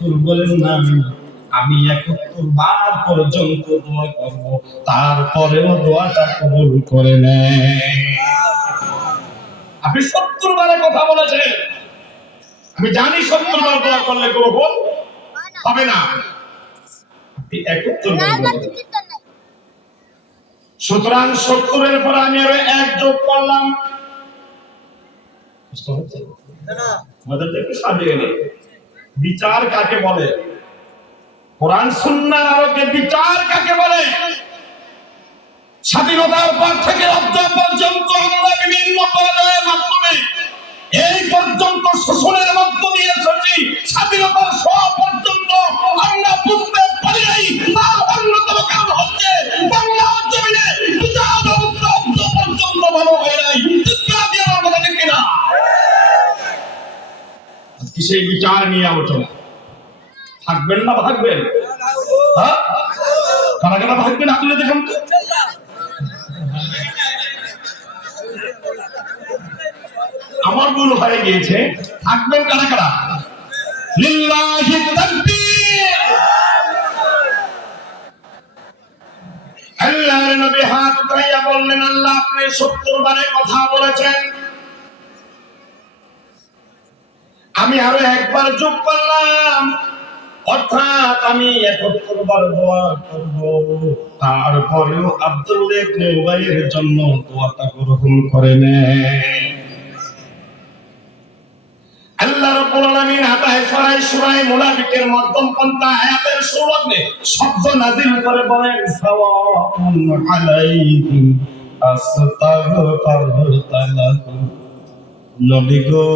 71 বলেন না, আমি 71 বার পর্যন্ত দোয়া করব, তারপরেও দোয়াটা কবুল করে নেয়। আপনি 70 বারে কথা বলেছেন, আমি জানি 70 বার দোয়া করলে কবুল হবে না, আপনি 71 বার বলেছেন। সুতরাং 70 এর পরে আমি আরো 1 যোগ করলাম। বিচার কাকে বলে? কোরআন সুন্নাহর আলোকে বিচার কাকে বলে? স্বাধীনতার পর থেকে অদ্য পর্যন্ত আমরা বিভিন্ন পর্যায়ের মাধ্যমে এই পর্যন্ত শোষণের মধ্য দিয়ে এসেছি। স্বাধীনতার সব পর্যন্ত আমরা বুঝতে পারি নাই, তার অন্যতম কারণ হচ্ছে বাংলা জমিনে বিচার ব্যবস্থা অদ্য পর্যন্ত ভালো হয় নাই। চিৎকার দিয়ে আমার কথা ঠিক কিনা? আজকে সেই বিচার নিয়ে আলোচনা। থাকবেন না ভাগবেন? হ্যাঁ, কারা কারা ভাগবেন আপনি দেখুন তো। আমার ভুল হয়ে গিয়েছে, থাকবেন কারা কারা? লিল্লাহি তাকবীর। আল্লাহর নবী হাত উঠাইয়া বললেন, আল্লাহ আপনি 70 বারে কথা বলেছেন, আমি আরো 1 বার যোগ করলাম, অর্থাৎ আমি 71 বার দোয়া করব, তারপরেও আব্দুল্লাহ ইবনে উবাইয়ের জন্য দোয়াটা গ্রহণ করে নেন। আল্লাহ রাব্বুল আলামিন আয়াতে সূরা মুনাফিকের মধ্যম পন্থা আয়াতের শুরুতে শব্দ নাযিল করে বলেন, সাওয়াউন আলাইহিম আস্তাগফিরুকা লাহুম। নবী গো,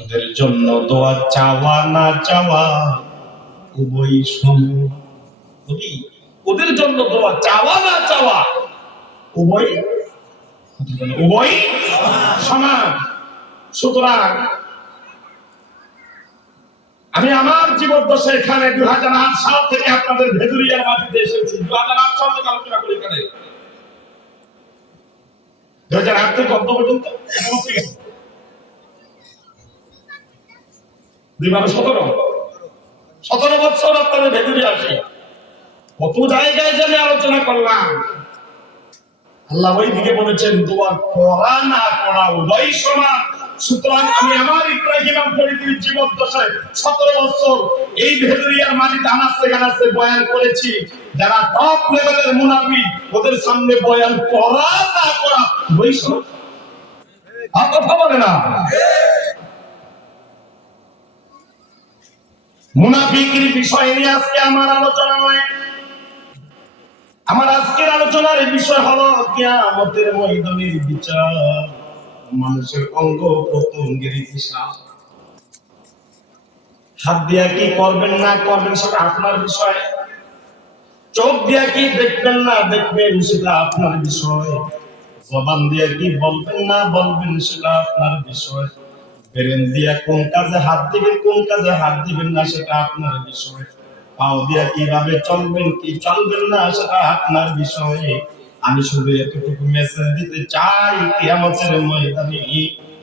ওদের জন্য দোয়া চাওয়া না চাওয়া উভয় সমান। ওদের জন্য দোয়া চাওয়া না চাওয়া উভয় সমান। সুতরাং আমি আমার জীবদ্দশা এখানে 2008 সাল থেকে আপনাদের ভেদুরিয়ার মাটিতে এসেছি। 2008 সাল থেকে আলোচনা করি এখানে। 2008 থেকে কত পর্যন্ত? 17 বছর আপনাদের ভেদুরিয়া আসি। কত জায়গায় যে আমি আলোচনা করলাম। আল্লাহ ওই দিকে বলেছেন দোয়া করা না করা উভয় সমান। সুতরাং আমি আমার ইব্রাহিম ফরিদির জীবদ্দশায় 17 বছর এই ভেদুরিয়ার মাটিতে আনাচে বয়ান করেছি। যারা টপ লেভেলের মুনাফিক, ওদের সামনে বয়ান করা না করা উভয় সমান। আর কথা বলে না। মুনাফিকের বিষয় নিয়ে আজকে আমার আলোচনা নয়। আমার আজকের আলোচনার বিষয় হলো কিয়ামতের ময়দানের বিচার, মানুষের অঙ্গ প্রত্যঙ্গের হিসাব। হাত দিয়া কি করবেন না করবেন সেটা আপনার বিষয়, চোখ দিয়া কি দেখবেন না দেখবেন সেটা আপনার বিষয়, জবান দিয়া কি বলবেন না বলবেন সেটা আপনার বিষয়, ব্রেন দিয়া কোন কাজে হাত দিবেন কোন কাজে হাত দিবেন না সেটা আপনার বিষয়, পাও দিয়া কিভাবে চলবেন কি চলবেন না সেটা আপনার বিষয়। আমি শুধু এতটুকু মেসেজ দিতে চাই, কিয়ামতের ময়দানে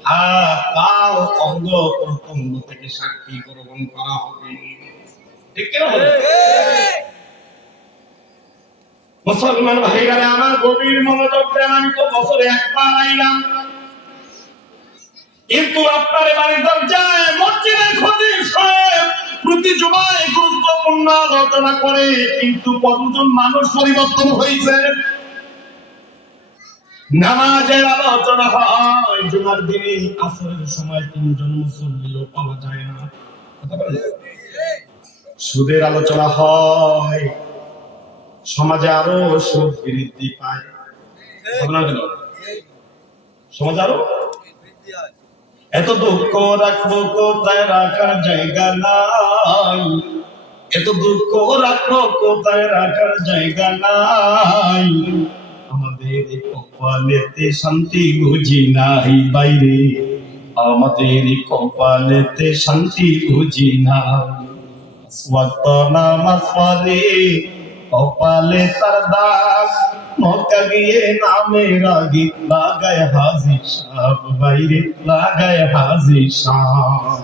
হাত পাও অঙ্গ প্রত্যঙ্গ থেকে সাক্ষী গ্রহণ করা হবে। ঠিক কিনা বলেন? মুসলমান ভাইরা আমার গভীর মনোযোগ দেন। আমি তো বছরে 1 বার আইলাম, কিন্তু আপনার বাড়ির দরজায় মসজিদের খতিব সাহেব প্রতি জুমায় গুরুত্বপূর্ণ আলোচনা করে, কিন্তু কতজন মানুষ পরিবর্তন হয়েছে? নামাজের আলোচনা হয় জুমার দিনে, আসরের সময় 3 জন মুসল্লিও পাওয়া যায় না। সুদের আলোচনা হয়, সমাজে আরো সুদ বৃদ্ধি পায়। সমাজে আরো এত দুঃখ রাখবো কোথায় রাখার জায়গা নাই, এত দুঃখ রাখবো কোথায় রাখার জায়গা নাই, আমাদের কপালেতে শান্তি বুঝি নাই বাইরে, আমাদের কপালেতে শান্তি বুঝি নাই। ওয়াক্ত নামাজ পড়ে কপালে তার দাগ, মক্কা গিয়ে নামের আগে লাগায় হাজি সাহেব বাইরে লাগায় হাজি সাহেব।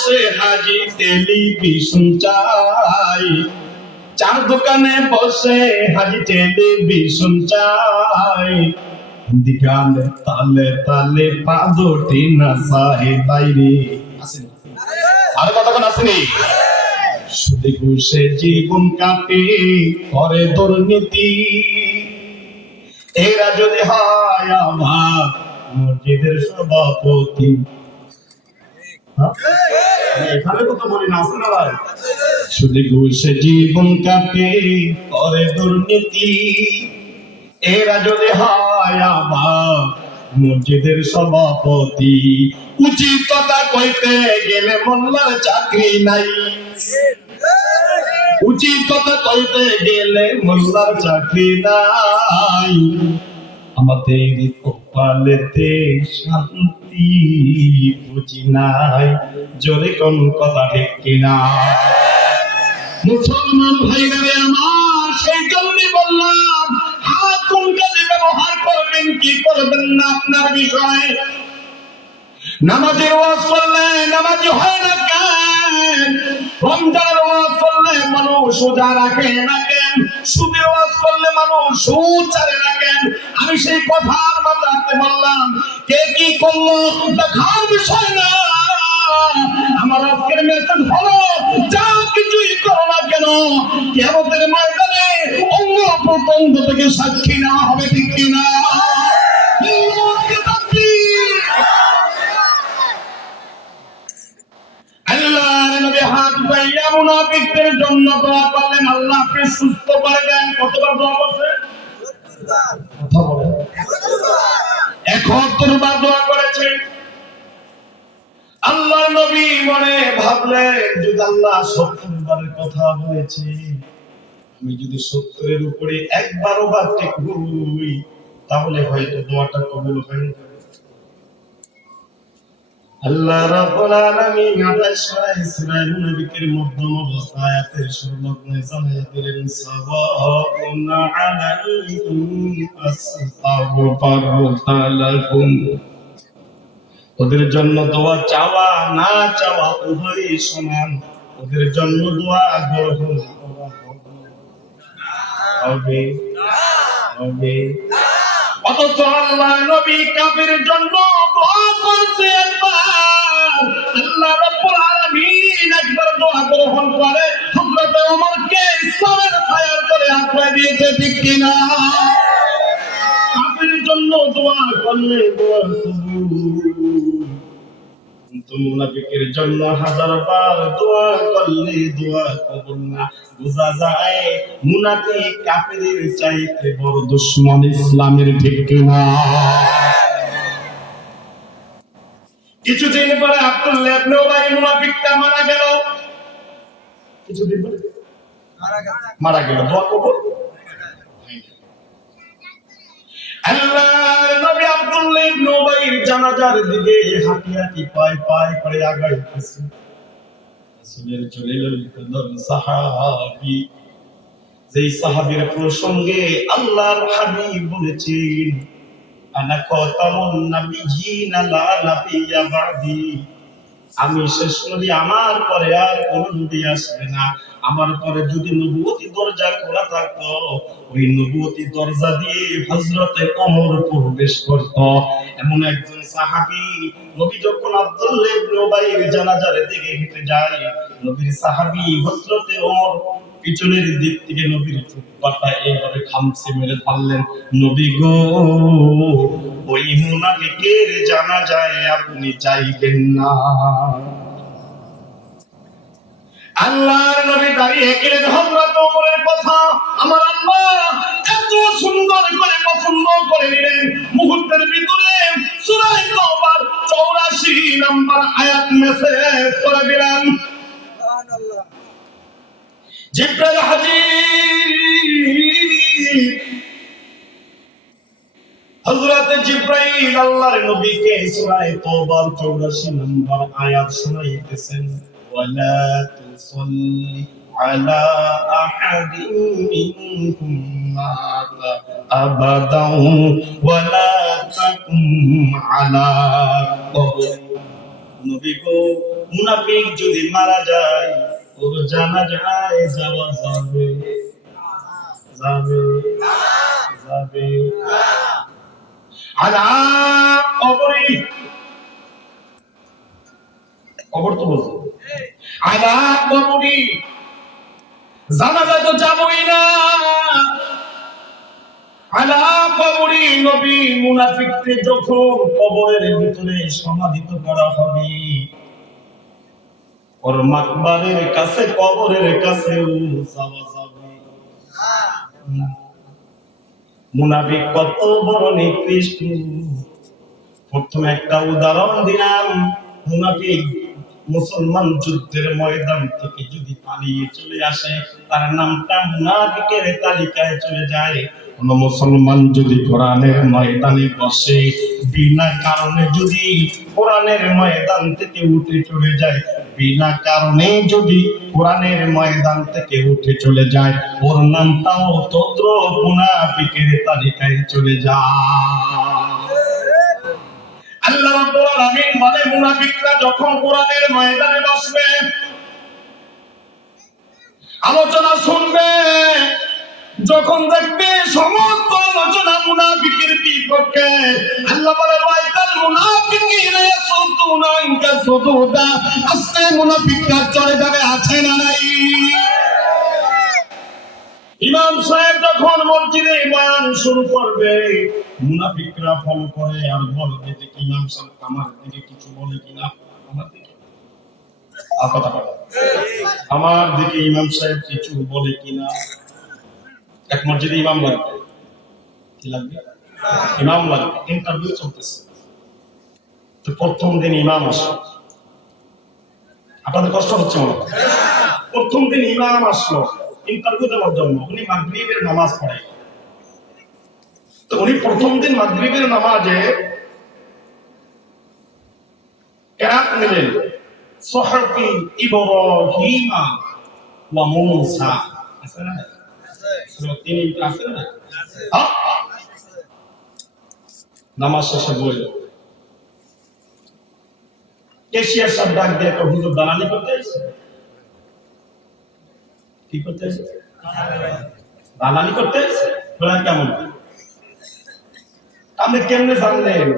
বসে হাজি টেলিভিশন চাই, চার দোকানে বসে হাজি টেলিভিশন চাই, গানে তালে তালে পাদটি নাচায় বাইরে। আর কতক্ষণ আসেনি? সুদে ঘুষে জীবন কাটে, করে দুর্নীতি, এরা যদি হয় আমার মসজিদের সভাপতি। এখানে তো বলি না, আসে না ভাই? সুদে ঘুষে জীবন কাটে, করে দুর্নীতি, এরা যদি হয় আমার মসজিদের সভাপতি। উচিত কথা কইতে গেলে মোল্লার চাকরি নাই, উচিত কথা কইতে গেলে মোল্লার চাকরি নাই। আমাদের কপালেতে শান্তি বুঝি নাই, জোরে কোন কথা ঠিক কিনা? মুসলমান ভাইরা আমার, সেই জন্যই বললাম হাত কোন কাজে ব্যবহার করবেন কি করবেন না আপনার বিষয়। নামাজের ওয়াজ করলে নামাজি হয় না কেন? রমজানের ওয়াজ করলে মানুষ রোজা রাখে না কেন? সুদের ওয়াজ করলে মানুষ সুদ ছাড়ে না কেন? আমি সেই কথার মাথাতে বললাম, কে কি করলো দেখার বিষয় না। আমার আজকের মেসেজ হলো, যা কিছুই করো না কেন কিয়ামতের ময়দানে অঙ্গ প্রত্যঙ্গ থেকে সাক্ষী নেওয়া হবে, ঠিক কিনা? আল্লাহর নবী হাত উঠাইয়া মুনাফিকদের জন্য দোয়া করলেন, আল্লাহ আপনি সুস্থ করে দেন। কতবার দোয়া করছে? কথা বলেন। 71 বার দোয়া করেছে। আল্লাহর নবী মনে ভাবলেন, যদি আল্লাহ 70 বারের কথা বলেছে, আমি যদি 70 এর উপরে একবারও বা ঠিক হই, তাহলে হয়তো দোয়াটা কবুল হবে। আল্লাহ রাব্বুল আলামিন 28 সূরা মুনাফিকের মধ্যম অবস্থা আয়াতের সংলগ্ন জানিয়ে দিলেন, সাওয়াউন আলাইহিম আসতাগফিরু লাকুম। ওদের জন্য দোয়া চাওয়া না চাওয়া উভয়ই সমান, ওদের জন্য দোয়া গ্রহণ করা হবে হবে। অথচ আল্লাহ নবী কাফের জন্য দোয়া করছে একবার, আল্লাহ রাব্বুল আলামিন একবার দোয়া গ্রহণ করে হযরত ওমরকে ইসলামের ছায়ার তলে আশ্রয় দিয়েছে, ঠিক কিনা? কাফের জন্য দোয়া করলে দোয়া কবুল, কিন্তু মুনাফিকের জন্য 1000 বার দোয়া করলে দোয়া কবুল না। বোঝা যায় মুনাফিক কাফেরের চাইতে বড় দুশমন ইসলামের, ঠিক কিনা? কিছুদিন পরে আব্দুল্লাহ ইবনে উবাই মুনাফিকটা মারা গেল। কিছুদিন পরে মারা গেল, দোয়া কবুল। আল্লাহর নবী আব্দুল্লাহ ইবনে উবাইর জানাজার দিকে হাঁটি হাঁটি পায় পায় করে আগাইতেছে। রাসূলের জলিলুল কদর সাহাবী, যেই সাহাবীর প্রসঙ্গে আল্লাহর হাবিব বলেছেন, আনা খাতামুন নাবিয়্যিন লা নাবিয়্যা বা'দি, আমি শেষ নবী, আমার পরে আর কোন নবী আসবে না। আমার পরে যদি নবুয়তি দরজা খোলা থাকতো, ওই নবুয়তি দরজা দিয়ে হযরতে ওমর প্রবেশ করত। এমন একজন সাহাবী, নবী যখন আব্দুল্লাহ ইবনে উবাইর জানাজার দিকে হেঁটে যায়, নবীর সাহাবী হযরতে ওমর পিছনের দিক থেকে নবীর চুপটা এইভাবে খামচে মেরে ধরলেন, নবী গো, ওই মুনাফিকের জানাজায় আপনি যাইবেন না। আল্লাহর নবী দাঁড়িয়ে গেলেন, হযরত ওমরের কথা আমার আল্লাহ এত সুন্দর করে পছন্দ করে নিলেন, মুহূর্তের ভিতরে সূরা তাওবার 84 নম্বর আয়াত মেসেজ করে দিলেন। সুবহানাল্লাহ। জিবরাইল হাজির, হযরত জিবরাইল আল্লাহর নবীকে সূরা তাওবার 84 নম্বর আয়াত শোনাইতেছেন, ওয়ালা তুসাল্লি আলা আহাদিন মিনহুম মাতা আবাদান ওয়ালা তাকুম আলা কবরি নবী গো, মুনাফিক যদি মারা যায় ওর জানাজায় যাওয়া যাবে যাবে যাবে আযাব কবরে, কবর তো বলছো আযাব কবরে, জানাজা তো যাবই না। আযাব কবরে নবী মুনাফিককে যখন কবরের ভিতরে সমাধিত করা হবে, ওর মাকবারের কাছে কবরের কাছেও যাওয়া যাবে। মুনাফিক কত বড় নিকৃষ্ট। প্রথমে একটা উদাহরণ দিলাম, মুনাফিক মুসলমান যুদ্ধের ময়দান থেকে যদি পালিয়ে চলে আসে, তার নামটা মুনাফিকের তালিকায় চলে যায়। কোন মুসলমান যদি কোরআনের ময়দানে বসে, বিনা কারণে যদি কোরআনের ময়দান থেকে উঠে চলে যায়, বিনা কারণে যদি কোরআনের ময়দান থেকে উঠে চলে যায়, ওর নামটাও তদ্র মুনাফিকের তালিকায় চলে যায়। আল্লাহ রাব্বুল আলামিন বলে, মুনাফিকরা যখন কোরআনের ময়দানে বসবে, আলোচনা শুনবে, যখন দেখবে সমস্ত আলোচনা মুনাফিকের বিপক্ষে, আল্লাহ বলে ওয়াইতাল মুনাফিকিনা ইয়াসুদুনা আনকা সুদুদা, আস্তে মুনাফিকরা চলে যাবে, আছে না নাই? ইমাম সাহেব যখন মসজিদে বয়ান শুরু করবে, মুনাফিকরা ফলো করে আর বলবে যে ইমাম সাহেব আমার দিকে কিছু বলে কিনা, আমার দিকে কথা বলে, আমার দিকে ইমাম সাহেব কিছু বলে কিনা। এক মসজিদে ইমাম লাগবে, কি লাগবে? ইমাম লাগবে, ইন্টারভিউ চলতেছে। তো প্রথম দিন ইমাম আসলো, আপনাদের কষ্ট হচ্ছে মনে হয়? প্রথম দিন ইমাম আসলো ইন্টারভিউ দেওয়ার জন্য, উনি মাগরিবের নামাজ পড়ে। তো উনি প্রথম দিন মাগরিবের নামাজে কেরাত নিলেন, সুহফি ইব্রাহিমা ওয়া মূসা, আছে না? তিনি আছে না? নামাজ শেষে বলল, কেশিয়ার সাহেব ডাক দিয়ে একটা হুজুর দালালি করতে এসেছে। কি করতে এসেছে? দালালি করতে এসেছে। কেমন? আপনি কেমনে জানলেন?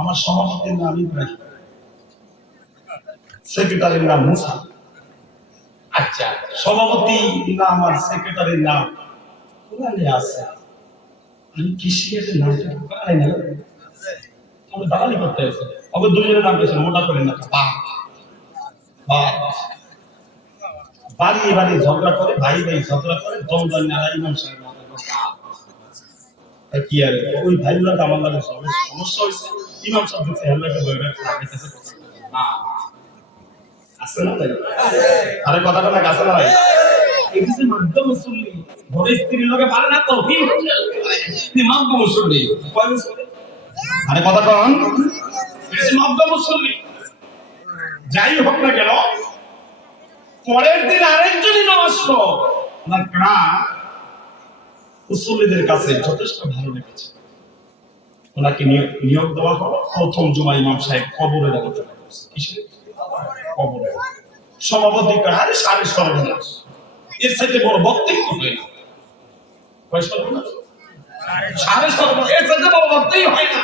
আমার সভাপতির নাম ইব্রাহিম, সেক্রেটারির নাম মুসা। আচ্ছা, সভাপতি নাম আর সেক্রেটারির নাম কোরআনে আছে, আমি কেশিয়ারের নামটা কোরআনে না, আমি দালালি করতে এসেছে। আবার দুজনের নাম পেয়েছে, মোটা করে না, বাড়িয়ে বাড়িয়ে ঝগড়া করে, ভাই ভাই ঝগড়া করে, দ্বন্দ্ব নারা ইমাম সাহেব কি আর ওই ভাই লাগে আমার লাগে সমস্যা হয়েছে। ইমাম সাহেব দেখছে হেল্লাকে বই রাখছে, আছে না তাই? আরে কথাটা না আছে না ভাই? এই যে মাধ্যম মুসল্লি ঘরে স্ত্রীর লোকে পারে না তো কি মাধ্যম মুসল্লি কয় মুসল্লি? আরে কথা কন, এই যে মাধ্যম মুসল্লি যাই হোক না কেন, পরের দিন আরেকজন ইমাম আসলো, ওনার কারা মুসল্লিদের কাছে যথেষ্ট ভালো লেগেছে। ওনাকে নিয়োগ দেওয়া হলো। প্রথম জুমা ইমাম সাহেব কবরের আলোচনা করছে। কিসের কবরে? সভাপতি আরে সাড়ে সর্বনাশ, এর সাথে বড় বক্তব্য হয় না। সাড়ে সর্বনাশ, এর সাথে বড় বক্তব্য হয় না।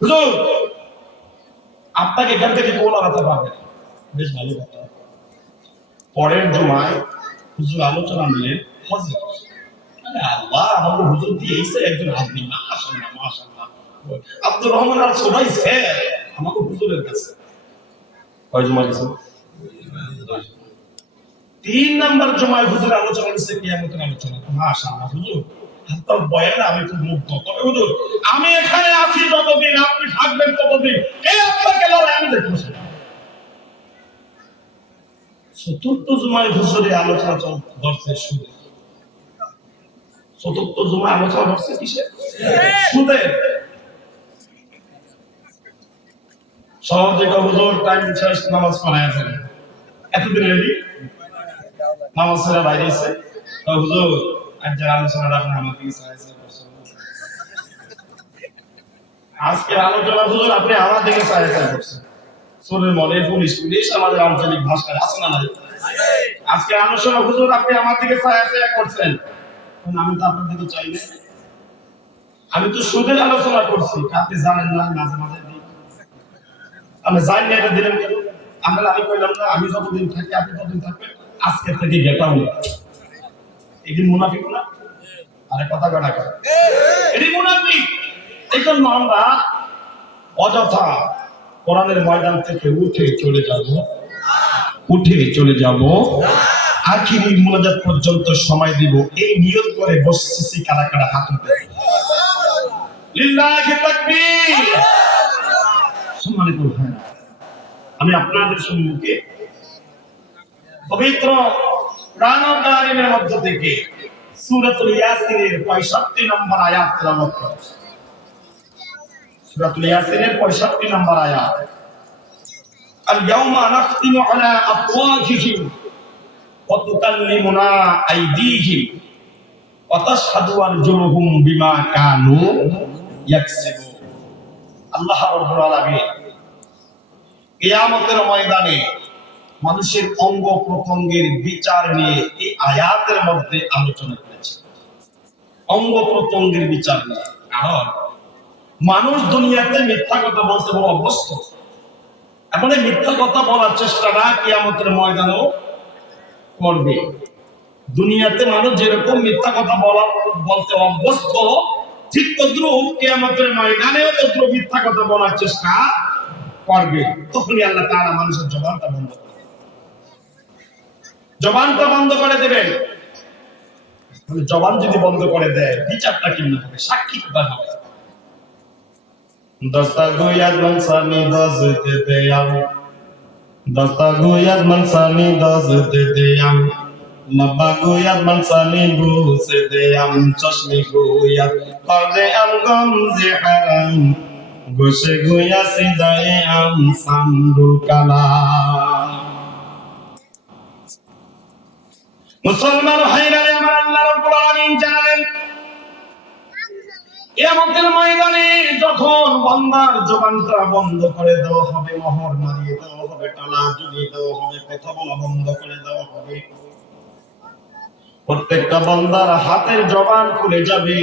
হুজুর আপনাকে এখান থেকে কোন আলাদা পাবে, বেশ ভালো কথা। পরের জুমায় হুজুর আলোচনা নিলেন হজরত। আল্লাহ আমাকে হুজুর দিয়েছে একজন আদমি, মাশাআল্লাহ মাশাআল্লাহ, আব্দুর রহমান আর সবাই স্যার আমাকে হুজুরের কাছে। কয় জুমা গেছে? 3 নাম্বার জুমায় হুজুর আলোচনা করছে কিয়ামতের আলোচনা। মাশাআল্লাহ হুজুর আপনার বয়ানে আমি খুব মুগ্ধ। তবে হুজুর আমি এখানে আছি যতদিন, আপনি থাকবেন ততদিন, কে আপনাকে লড়াই আমি দেখব। চতুর্থ জুমায় হুজুরের আলোচনা ধরছে সুদে। চতুর্থ জুমায় আলোচনা ধরছে কিসে? সুদে। সহজে হুজুর টাইম শেষ, নামাজ পড়ায় যাবে, এতদিন রেডি, নামাজ পড়া বাইরে এসে হুজুর আজ যারা আলোচনাটা আপনি আমার দিকে চাইছেন, আজকে আলোচনা হুজুর আপনি আমার দিকে চাইছেন করছেন। চোরের মনে পুলিশ পুলিশ আমাদের আঞ্চলিক ভাষায় আছে না? আজকে আলোচনা হুজুর আপনি আমার দিকে ছায়া করছেন, আমি তো আপনার দিকে চাই না। আমি তো সুদের আলোচনা করছি, আপনি জানেন না মাঝে মাঝে আমি জানি না এটা দিলেন কেন? আমি কইলাম না আমি যতদিন থাকি আপনি ততদিন থাকবেন, আজকে থেকে গেটাও এটি মুনাফিক না? আরে কথা কাটা কর, এটি মুনাফিক। এই জন্য আমরা অযথা কোরআনের ময়দান থেকে উঠে চলে যাব আখিরি মুনাজাত পর্যন্ত সময় দিব, এই নিয়ত করে বসছি। কারা কারা হাত উঠে লিল্লাহি তাকবীর। সম্মানিত ভাই, আমি আপনাদের সম্মুখে পবিত্র কোরআন কারীমের মধ্য থেকে সূরাতুল ইয়াসিনের 65 নম্বর আয়াত তেলাওয়াত করছি। সূরাতুল ইয়াসিনের 65 নম্বর আয়াত, আল ইয়াউমা নাখতিমু আলা আফওয়াহিহিম ওয়া তুকাল্লিমুনা আইদিহিম ওয়া তাশহাদু আরজুলুহুম বিমা কানু ইয়াকসিবুন। আল্লাহ রাব্বুল আলামিন কিয়ামতের ময়দানে মানুষের অঙ্গ প্রত্যঙ্গের বিচার নিয়ে এই আয়াতের মধ্যে আলোচনা করেছে। অঙ্গ প্রত্যঙ্গের বিচার নিয়ে, কারণ মানুষ দুনিয়াতে মিথ্যা কথা বলতে বড় অভ্যস্ত। এখন এই মিথ্যা কথা বলার চেষ্টাটা কিয়ামতের ময়দানেও করবে। দুনিয়াতে মানুষ যেরকম মিথ্যা কথা বলতে অভ্যস্ত, ঠিক তদ্রুপ কিয়ামতের ময়দানেও তদ্রুপ মিথ্যা কথা বলার চেষ্টা করবে। তখনই আল্লাহ তাআলা মানুষের জবানটা বন্ধ করে দেবেন। জবান যদি বন্ধ করে দেয়, বিচারটা কেমন হবে? সাক্ষী কোথায় হবে? দস্তাগোয়াত মনসানি দজতে দেয়াম, দস্তাগোয়াত মনসানি দজতে দেয়াম, লব্বাগোয়াত মনসানি বুসে দেয়াম, চশমি গোয়াত করদে আম গমজে হারাম, গোশে গোয়া সিদায়ে আম সামরুল কালাম। মুসলমান ভাইরা, আমার আল্লাহ রাব্বুল আলামিন জানেন কিয়ামতের ময়দানে যখন বান্দার জবানটা বন্ধ করে দেওয়া হবে, মোহর মারিয়ে দেওয়া হবে, তালা ঝুলিয়ে দেওয়া হবে, কথা বলা বন্ধ করে দেওয়া হবে, প্রত্যেকটা বান্দার হাতের জবান খুলে যাবে,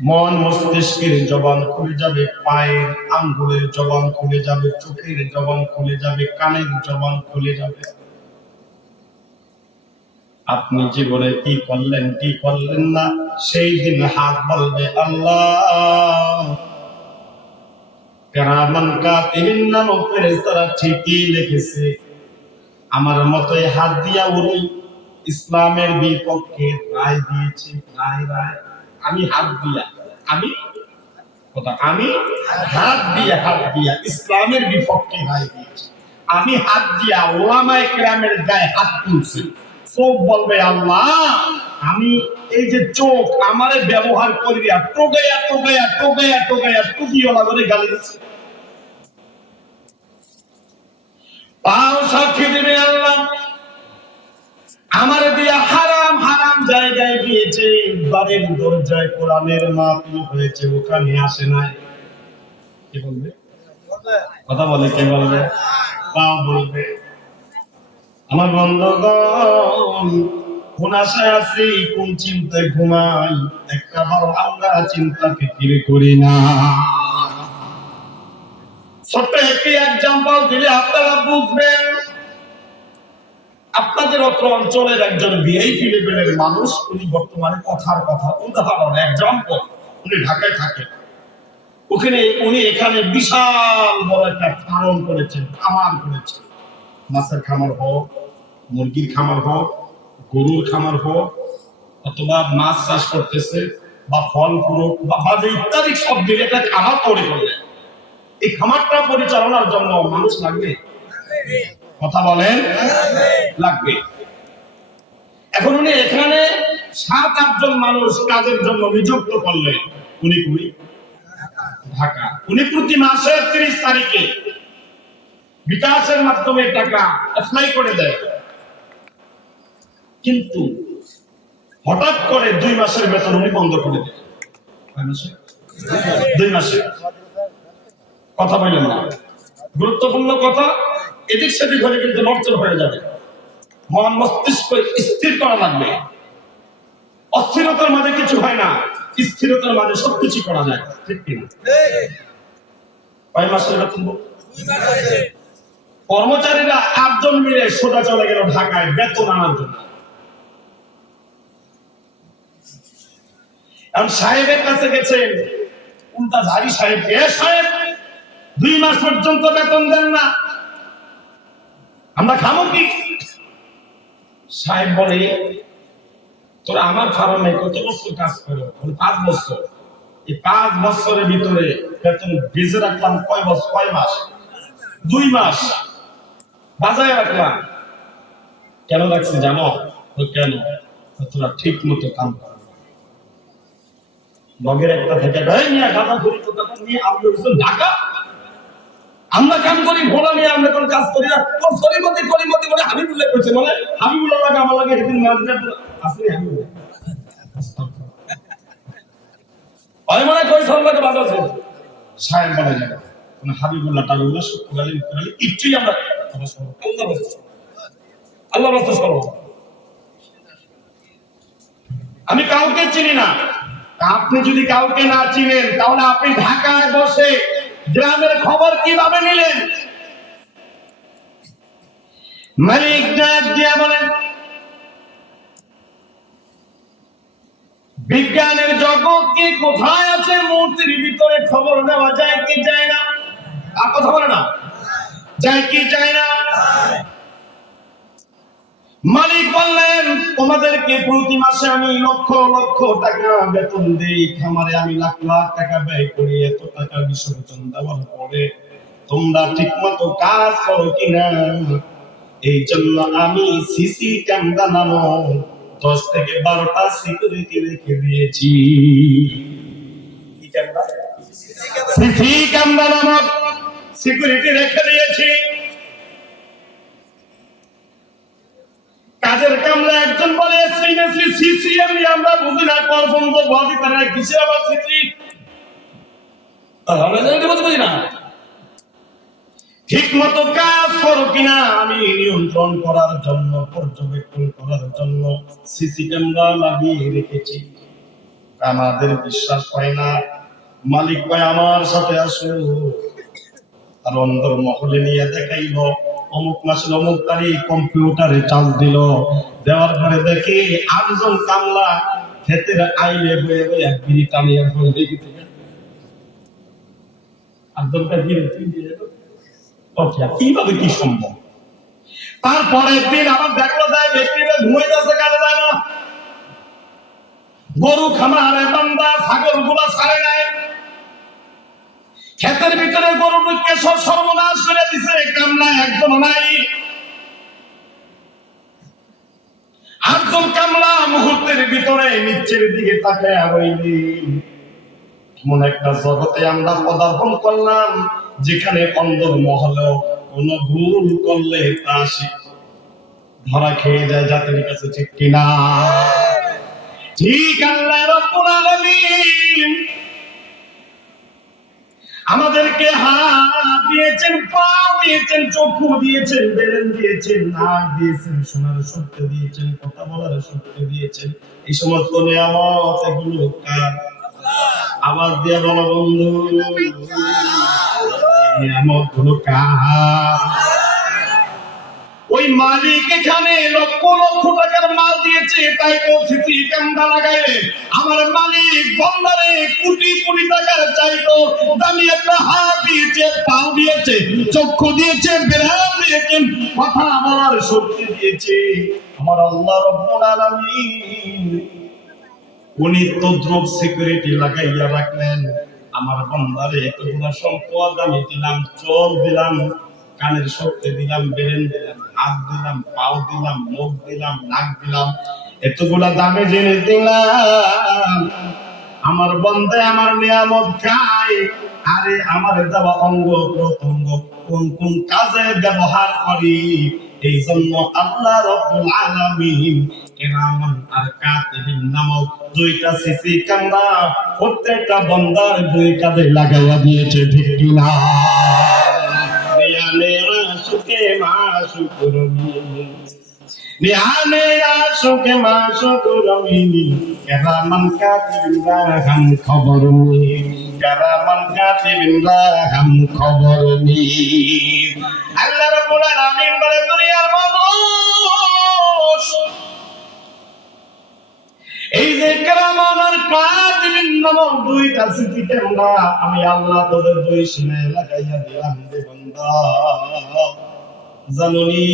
মন মস্তিষ্কের জবান খুলে যাবে, পায়ের আঙ্গুলের জবান খুলে যাবে, চোখের জবান খুলে যাবে, কানের জবান খুলে যাবে। আপনি জীবনে কি করলেন না, সেই দিন হাত বলবে আল্লাহ। কিরামান কাতিবিন নামক ফেরেশতারা ঠিকই লিখেছে, আমার মতোই হাত দিয়া উনি ইসলামের বিপক্ষে রায় দিয়েছে। রায় আমি হাত দিয়া ইসলামের বিপক্ষে রায় দিয়েছি। আমি হাত দিয়া ওলামায়ে কেরামের গায়ে হাত তুলছি। চোখ বলবে আল্লাহ, আমি এই যে চোখ আমারে ব্যবহার করিয়া টোকাইয়া টুকিওয়ালা করে গালি দিচ্ছে। পাও সাক্ষী দিবে আল্লাহ, আমারে দিয়া হারাম জায়গায় গিয়েছে, বাড়ির দরজায় কোরআনের মাহফিল হয়েছে, ওখানে আসে নাই। কি বলবে? কথা বলে কে বলবে? পাও বলবে। আমার বন্ধুগণ, কোন আশায় আছি, কোন চিন্তায় ঘুমাই, একটা বড় আমরা চিন্তা ফিকির করি না। ছোট্ট একটি এক্সাম্পল দিলে আপনারা বুঝবেন। আপনাদের অঞ্চলের একজন ভিআইপি লেভেলের মানুষ, উনি বর্তমানে কথার কথা উদাহরণ এক্সাম্পল, উনি ঢাকায় থাকেন। উনি এখানে বিশাল বড় একটা ফার্ম করেছেন, খামার করেছেন। মাছের খামার হোক, মুরগির খামার হোক, গরুর খামার হোক, অথবা মাছ চাষ করতেছে, বা ফল ফুল বা বাজে ইত্যাদি সব মিলে একটা খামার তৈরি করলেন। এই খামারটা পরিচালনার জন্য মানুষ লাগবে। কথা বলেন, লাগবে। এখন উনি এখানে 7-8 জন মানুষ কাজের জন্য নিযুক্ত করলেন। উনি ঢাকা। উনি প্রতি মাসের 30 তারিখে বিকাশের মাধ্যমে টাকা অ্যাপ্লাই করে দেয়, কিন্তু হঠাৎ করে 2 মাসের বেতন উনি বন্ধ করে দেন। 2 মাসে কথা বললেন না, গুরুত্বপূর্ণ কথা, এদিক সেদিক হলে কিন্তু নড়চড় হয়ে যাবে। মন মস্তিষ্ক স্থির করা লাগবে। অস্থিরতার মাঝে কিছু হয় না, স্থিরতার মাঝে সবকিছু করা যায়, ঠিক কিনা? কয় মাসের বেতন? কর্মচারীরা 8 জন মিলে সোজা চলে গেল ঢাকায় বেতন আনার জন্য। এখন সাহেবের কাছে গেছেন, উল্টা ঝাড়ি সাহেব, সাহেব 2 মাস পর্যন্ত বেতন দেন না, আমরা খাবো কি? সাহেব বলে, তোরা আমার ফার্মে কত বছর কাজ করো? 5 বছর। এই 5 বছরের ভিতরে বেতন বেজে রাখলাম কয় বছর, কয় মাস? 2 মাস বাজায় রাখলাম। কেন রাখছি জানো? কেন? তোরা ঠিক মতো কাম কর। লগের একটা থেকে ঢাকা, আমরা কাম করি ভোলা নিয়ে, আমরা কোন কাজ করি না। সরিমতি করিমতি বলে হাবিবুল্লাহ কইছে, মানে হাবিবুল্লাহ লাগে আমার লাগে সেদিন মাঝে আসলে হাবিবুল্লাহ ওই মনে কই সরলাকে বাজাছে সাহেব বলে যাবে কোন হাবিবুল্লাহ টাবিবুল্লাহ শুকরালি উকরালি ইচ্ছুই আমরা আল্লাহ রাস্তা সরব। আমি কাউকে চিনি না। আপনি যদি কাউকে না চিনেন তাহলে আপনি ঢাকায় বসে গ্রামের খবর কিভাবে নিলেন? মালিক ডাক দিয়া বলেন, বিজ্ঞানের জগৎ কি কোথায় আছে? মূর্তির ভিতরে খবর নেওয়া যায় কি যায় না? আর কথা বলে না, যায় কি যায় না? মালিক বললেন, তোমাদেরকে প্রতি মাসে আমি লক্ষ লক্ষ টাকা বেতন দেই, খামারে আমি লাখ লাখ টাকা ব্যয় করি, এত টাকা বিসর্জন দেওয়ার পরে তোমরা ঠিক মতো কাজ করো কিনা, এই জন্য আমি সিসি ক্যামেরা নামক 10 থেকে 12টা সিকিউরিটি রেখে দিয়েছি। সিসি ক্যামেরা নামক সিকিউরিটি রেখে দিয়েছি। কাজের কামরা একজন বলে সিরিয়াসলি সিসি আমরা বুঝি না, করবন্ধ বডি তারা কিসে আবার সিসি আমরা জানতে বুঝি না। ঠিক মতো কাজ করো কিনা আমি নিয়ন্ত্রণ করার জন্য, পর্যবেক্ষণ করার জন্য সিসি ক্যামেরা লাগিয়ে রেখেছি। আমাদের বিশ্বাস হয় না। মালিক ভাই আমার সাথে আসো, আর অন্দর মহলে নিয়ে দেখাইল অমুক মাসের অমুক তারিখ কম্পিউটারে চার্জ দিল, দেওয়ার পরে দেখি 8 জন কামলা ক্ষেতের আইলে বয়ে বয়ে এক বিড়ি টানিয়ে বলে দেখি থেকে 8 জনটা গিয়ে কিভাবে কি সম্ভব? তারপরের দিন আবার দেখলো যায় ব্যক্তিরা ঘুমাইতেছে, কাজে যায় না, গরু খামারে বান্দা ছাগল গুলা ছাড়ে নাই, ক্ষেতের ভিতরে গরুকে সব সর্বনাশ করে দিছে, কামলা একজন নাই। 8 জন কামলা মুহূর্তের ভিতরে নিচের দিকে তাকায় রইলেন। এমন একটা জগতে আমরা পদার্পণ করলাম যেখানে অন্দর মহলেও কোন ভুল করলে তা ধরা খেয়ে যায় জাতির কাছে, ঠিক কিনা? ঠিক আল্লাহ রাব্বুল আলামিন আমাদেরকে হাত দিয়েছেন, পা দিয়েছেন, চক্ষু দিয়েছেন, ব্রেন দিয়েছেন, নাক দিয়েছেন, শোনার শক্তি দিয়েছেন, কথা বলার শক্তি দিয়েছেন। এই সমস্ত নিয়ামত এগুলো কার? আওয়াজ দিয়ে বলো বন্ধু, নিয়ামত গুলো কার? ওই মালিক এখানে লক্ষ লক্ষ টাকার মাল দিয়েছে, তাই তো সিসি ক্যামেরা লাগাইলে আমার মালিক বন্দারে কোটি কোটি টাকার চাইতো দামি একটা হাত দিয়েছে, পা দিয়েছে, চক্ষু দিয়েছে, ব্রেন দিয়েছে, কথা বলার শক্তি দিয়েছে। আমার আল্লাহ রাব্বুল আলামিন উনি তদ্রুপ সিকিউরিটি লাগাইয়া রাখলেন। আমার বান্দারে এতগুলো সম্পদ আমি দিলাম, চোখ দিলাম, কানের শক্তি দিলাম, ব্রেন দিলাম, হাত দিলাম, পাও দিলাম, মুখ দিলাম, নাক দিলাম, এতগুলা দামি জিনিস দিলাম। আমার বান্দা আমার নিয়ামত খায়, আরে আমার দেওয়া অঙ্গ প্রত্যঙ্গ কোন কোন কাজে ব্যবহার করি। এই জন্য আল্লাহ রাব্বুল আলামিন কিরামান আর কাতিবিন নামক 2টা সিসি ক্যামেরা প্রত্যেকটা বান্দার 2 কাঁধে লাগাইয়া দিয়েছে, ঠিক কিনা? আশুকে মাশুক রমি নিহানে আশুকে মাশুক রমি কেরামান কাতিবিন রাহাম খবর নি কেরামান কাতিবিন রাহাম খবর নি আল্লাহ রাব্বুল আলামিন বলে দুনিয়ার মানুষ এই যে কেরামান আর কাতিবিন নামক দুইটা সিসি ক্যামেরা আমি আল্লাহ তোদের দুই সীমায় লাগাইয়া দিলাম রে বান্দা জানুনি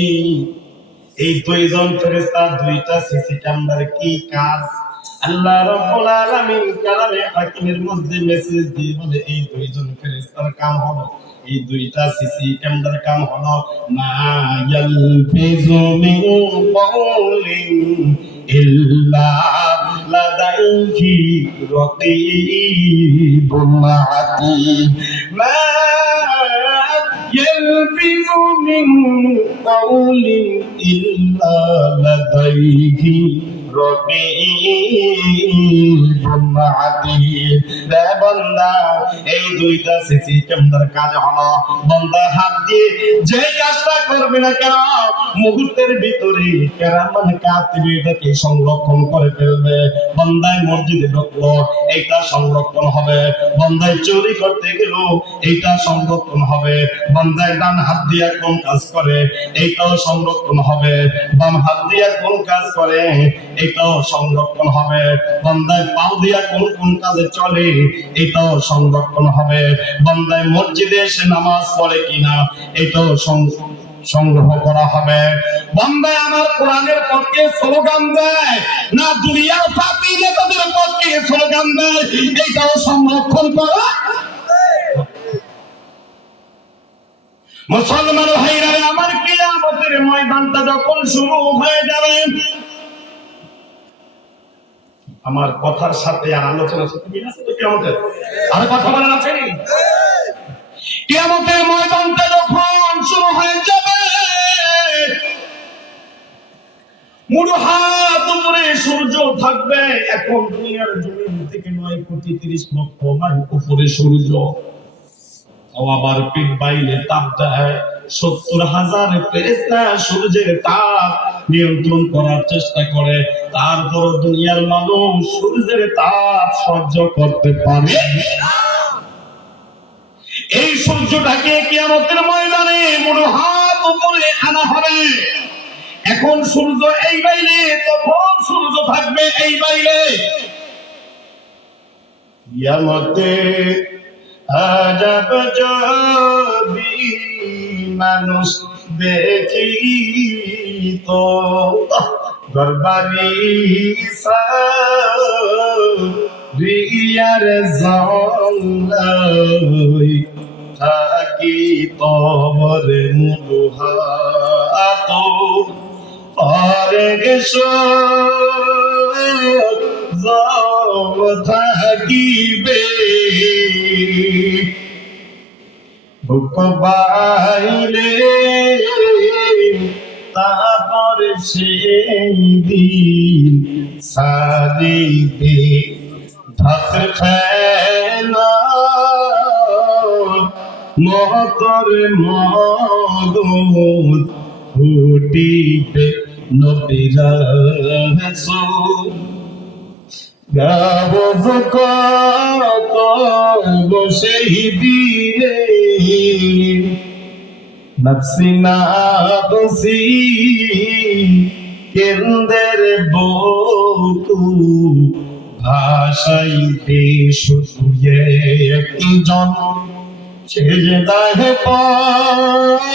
এই দুইজন ফেরেশতা দুইটা সিসি ক্যামেরার কি কাজ আল্লাহ রাব্বুল আলামিন কালামে হাকিমের মধ্যে মেসেজ দিয়ে বলে এই দুইজন ফেরেশতার কাম হলো এই দুইটা সিসি ক্যামেরার কাম হলো মা ইয়ালফিজু মিন কাউলিন ইল্লা লাদাইহি রাকীবুন আতীদ মা يلفظ من قول إلا لديه رقيب عتيد রে বান্দা এই দুইটা সিসি ক্যামেরার কাজ হলো বান্দা হাত দিয়ে যে কাজটা করবে না কেন মুহূর্তের ভিতরে কেরামান কাতিবিনকে সংরক্ষণ করে ফেলবে বান্দায় মসজিদে ঢুকলো এইটা সংরক্ষণ হবে বান্দায় চুরি করতে গেল এইটা সংরক্ষণ হবে বান্দায় ডান হাত দিয়ে কোন কাজ করে এইটাও সংরক্ষণ হবে বাম হাত দিয়ে কোন কাজ করে এটাও সংরক্ষণ হবে বান্দায় পাও দিয়া কোন কোন কাজে চলে এটাও সংরক্ষণ হবে বান্দায় মসজিদে এসে নামাজ পড়ে কিনা এটাও সংগ্রহ করা হবে বান্দায় আমার কোরআনের পক্ষে স্লোগান দেয় না দুনিয়ার পাপী নেতাদের পক্ষে স্লোগান দেয় এটাও সংরক্ষণ করা মুসলমান ভাইরা আমার কিয়ামতের ময়দানটা যখন শুরু হয়ে যাবে আমার কথার সাথে আর আলোচনা সাথে মিল আছে তো কিয়ামতের আর কথা বলার আছে নি কিয়ামতের ময়দানটা যখন শুরু হয়ে যাবে মুড়ো হাত উপরে সূর্য থাকবে এখন দুনিয়ার জমিন থেকে 9,30,00,000 মাইল উপরে সূর্য আবার পিঠ বাইলে তাপ দেয় 70,000 ফেরেশতা সূর্যের তাপ নিয়ন্ত্রণ করার চেষ্টা করে তারপর দুনিয়ার মানুষ সূর্যের তাপ সহ্য করতে পারে এই সূর্যটাকে কিয়ামতের ময়দানে মুড়ো হাত উপরে আনা হবে এখন সূর্য এই বাইলে তখন সূর্য থাকবে এই বাইলে কিয়ামতে আজব যদি মানুষ দেখি তো দরবারি রিয়ার জঙ্গল থাকি তবর মুহাত পরেশ থাকিবে বুক বাইলে তারপর সেই দিন সারিবে ভাত খেলা মহতর মগদ ফুটিবে নবীরা রাসূল গাব কত সেই দিনে নফসি নাফসি কেন্দের বুকু ভাষাইতে শুধু একজন সেজদায় পড়ে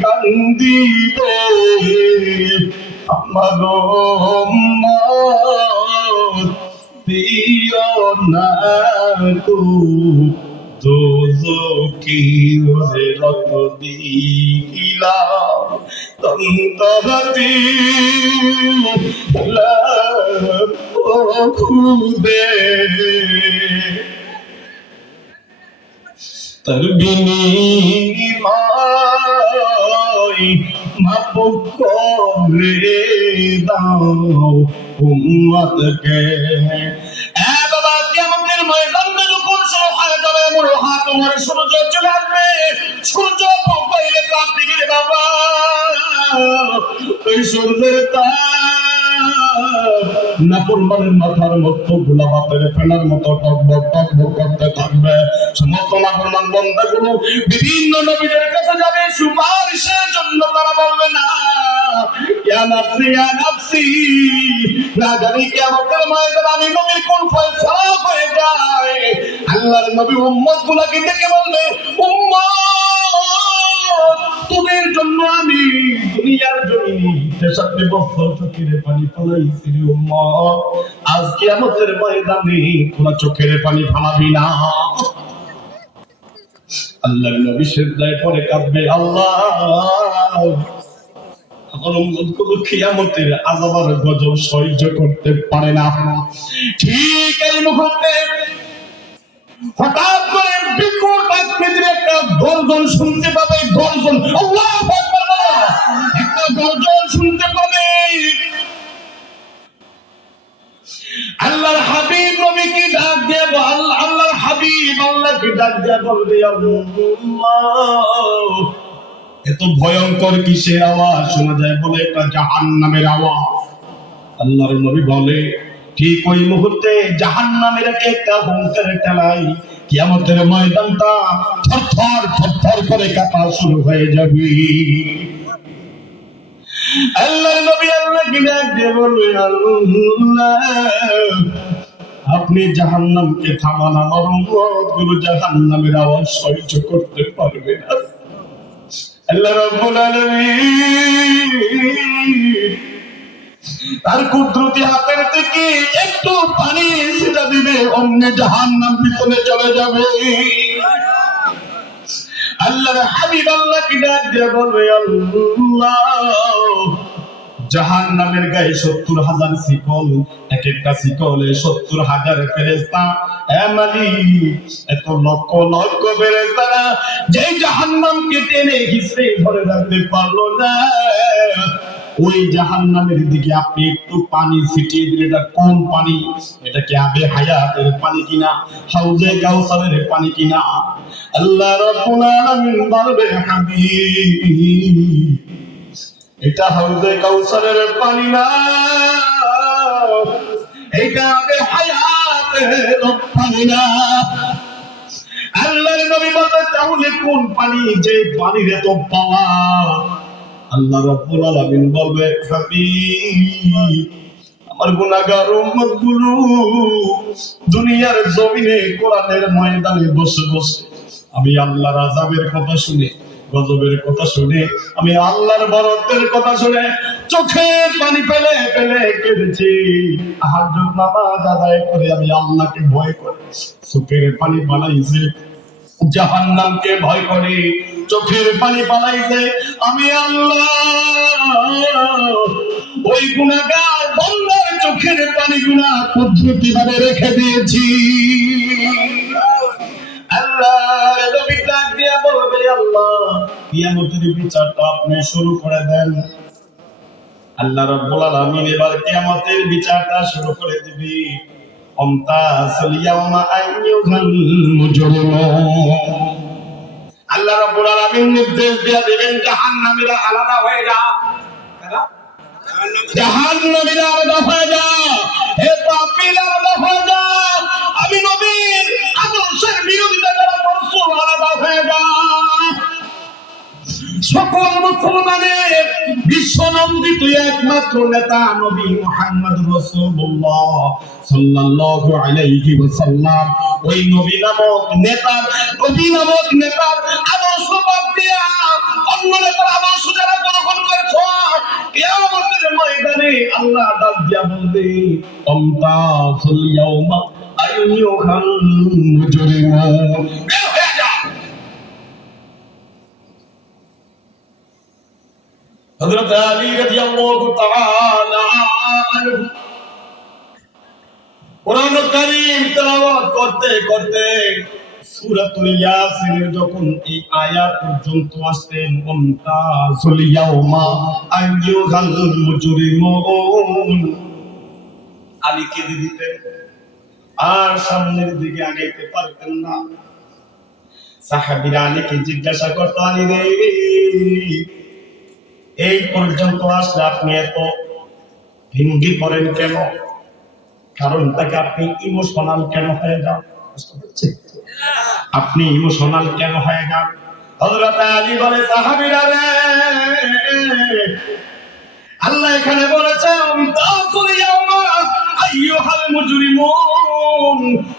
কান্দিবে আমার উম্মত দিও না কো দোজখী ওরে রত দিলা তন্তবতি লা ও খুদে তার বিনিময় মাফ করে দাও উম্মতকে এ বাবা কিয়ামতের ময়দানে যখন শুরু হয়ে যাবে মুড়ো হাত তোমার সূর্য চলে আসবে সূর্য ওই সূর্যের তাপ নাফরমানের মাথার মতো গোলা বাপের ফেনার মতো টকবক টকবক করতে থাকবে। সমস্ত নাফরমান বান্দাগুলো বিভিন্ন নবীদের কাছে যাবে সুপারিশের জন্য। তারা বলবে না ইয়া নাফসি ইয়া নাফসি, না জানি কিয়ামতের ময়দানে আমি নবীর কোন ফয়সালা হয়ে যায়। আল্লাহর নবী উম্মতগুলোকে ডেকে বলবে, উম্মত তোদের জন্য আমি দুনিয়ার জমিনে 63 বছর চোখের পানি ফলাইছি রে উম্মত, আজ কিয়ামতের ময়দানে তোরা চোখের পানি ফলাবি না। আল্লাহর নবী সিজদায় পড়ে কাঁদবে, আল্লাহ আমার উম্মতগুলো কিয়ামতের আযাব আর গজব সহ্য করতে পারে না। ঠিক এই মুহূর্তে হঠাৎ করে বিকট আকৃতির একটা গর্জন শুনতে পাবে। গর্জন, আল্লাহু আকবার, একটা গর্জন শুনতে পাবে। আল্লাহর হাবিব নবীকে ডাক দিয়ে আল্লাহর হাবিব আল্লাহকে ডাক দিয়ে বলবে, আল্লাহ এত ভয়ঙ্কর কিসের আওয়াজ শোনা যায়? বলে একটা জাহান্নামের আওয়াজ। আল্লাহর নবী বলে, ঠিক ওই মুহূর্তে জাহান্নামের একটা হুঙ্কার ঠেলাই কিয়ামতের ময়দানটা থরথর থরথর করে কাঁপা শুরু হয়ে যাবে। আল্লাহর নবী আল্লাহকে ডাক দিয়ে বলবে, আল্লাহ আপনি জাহান্নামকে থামান, আমার উম্মতগুলো জাহান্নামের আওয়াজ সহ্য করতে পারবে না। আল্লাহ রাব্বুল আলামিন তার কুদরতি হাতের থেকে একটু পানি ছিটা দিবে, অমনি জাহান্নাম পিছনে চলে যাবে। আল্লাহর হাবিব আল্লাহকে ডাক দিয়ে বলবে, আল্লাহ জাহান্নামের গায়ে 70,000 শিকল, এক একটা শিকলে 70,000 ফেরেশতা। এ মালিক এত লক্ষ লক্ষ ফেরেশতারা যেই জাহান্নামকে টেনে হিসড়ে ধরে রাখতে পারলো না, ওই জাহান্নামের দিকে আপনি একটু পানি ছিটিয়ে দিলে এটা কোন পানি? এটা কি আবে হায়াতের পানি কিনা, হাউজে কাউসারের পানি কিনা? আল্লাহ রাব্বুল আলামিন বলবে, হাবিব এটা হাউজে কাউসারের পানি না, এটা আবে হায়াতের পানি না। আল্লাহর নবী বলতে, তাহলে কোন পানি? যে পানির এত পাওয়া। আল্লাহ রাব্বুল আলামিন বলবে, হাবিব আমার গুনাহগার উম্মতগুলো দুনিয়ার জমিনে কোরআনের ময়দানে বসে বসে আমি আল্লাহর আযাবের কথা শুনে, গজবের কথা শুনে, আমি আল্লাহর বরকতের কথা শুনে চোখে পানি ফেলে ফেলে কেঁদেছি। তাহাজ্জুদ নামাজ আদায় করে আমি আল্লাহকে ভয় করে চোখের পানি বানাইছি, জাহান্নামকে ভয় করে চোখের পানি পালাইছে। আমি আল্লাহ ওই গুনাহগার বান্দার চোখের পানিগুলা কুদরতি ভাবে রেখে দিয়েছি। আল্লাহ নবী ডাক দিয়ে বলবে, আল্লাহ কিয়ামতের বিচারটা আপনি শুরু করে দেন। আল্লাহ রাব্বুল আলামিন এবার কিয়ামতের বিচারটা শুরু করে দিবে। আমতাসুল ইয়াওমা আইয়ুহাল মুজরিমুন। আল্লাহ রাব্বুল আলামিন নির্দেশ দিয়ে দিবেন, জাহান্নামীরা আলাদা হয়ে যা। জাহান্নামীরা আলাদা হয়ে যা, হে পাপীরা আলাদা হয়ে যা, আমি নবীর আদর্শের বিরোধিতা যারা করছো আলাদা হয়ে যা। সকল মুসলমানের বিশ্বনন্দিত একমাত্র নেতা নবী মুহাম্মদ রাসূলুল্লাহ সাল্লাল্লাহু আলাইহি ওয়াসাল্লাম, ওই নবী নামক নেতার আদর্শ বাদ দিয়া অন্য নেতার আদর্শ যারা গ্রহণ করছো, কিয়ামতের ময়দানে আল্লাহ ডাক দিয়া বলবে, আমতাসুল ইয়াওমা আইয়ুহাল মুজরিমুন। হযরত আলী রাদিয়াল্লাহু তাআলা আনহু কোরআন কারীম তেলাওয়াত করতে করতে সূরাতুল ইয়াসিনের যখন এই আয়াত পর্যন্ত আসতেন, আমতাসুল ইয়াওমা আইয়ুহাল মুজরিমুন, আলী কেঁদে দিতেন আর সামনের দিকে আগাইতে পারতেন না। সাহাবীরা আলীকে জিজ্ঞাসা করত, আলী রে এই পর্যন্ত আসলে আপনি এত ভেঙ্গে পড়েন কেন? কারণটাকে আপনি ইমোশনাল কেন হয়ে যান? বুঝতে পারছেন? আপনি ইমোশনাল কেন হয়ে যান? হযরত আলী বলে, সাহাবীরা রে, আল্লাহ এখানে বলেছেন তাসুল ইয়াউমা আইয়ুহাল মুজরিমুন,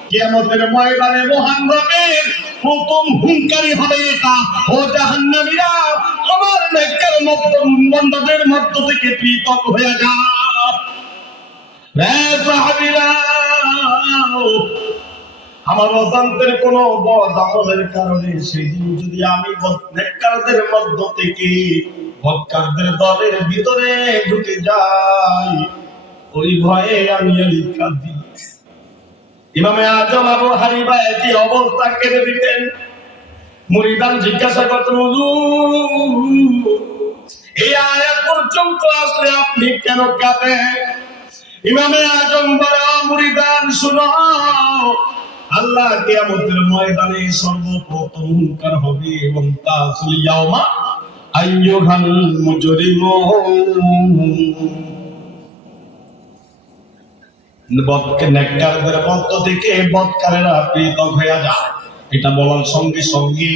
কিয়ামতের ময়দানে মহান রবের প্রথম হুঙ্কারি হবে এটা, ও জাহান্নামীরা, আমার নেককার বান্দাদের মধ্য থেকে পৃথক হয়ে যাও। হে সাহাবীরা, আমার অজান্তের কোন বদ আমলের কারণে সেদিন যদি আমি নেককারদের মধ্য থেকে বদকারদের দলের ভিতরে ঢুকে যাই, ওই ভয়ে আমি লিখা দিই। ইমামে আজম আবু হানিফা একই অবস্থা কেঁদে দিতেন। মুরিদান জিজ্ঞাসা করতেন, হুজুর, এই আয়াত পর্যন্ত আসলে আপনি কেন কাঁদেন? ইমামে আজম বলে, মুরিদান শুনো, আল্লাহ কিয়ামতের ময়দানে সর্বপ্রথম হুঙ্কার হবে এবং তাসুল ইয়াউমা আইয়ুহাল মুজরিমুন, নেককারদের মধ্য থেকে বদকারেরা পৃথক হয়ে যায়। এটা বলার সঙ্গে সঙ্গে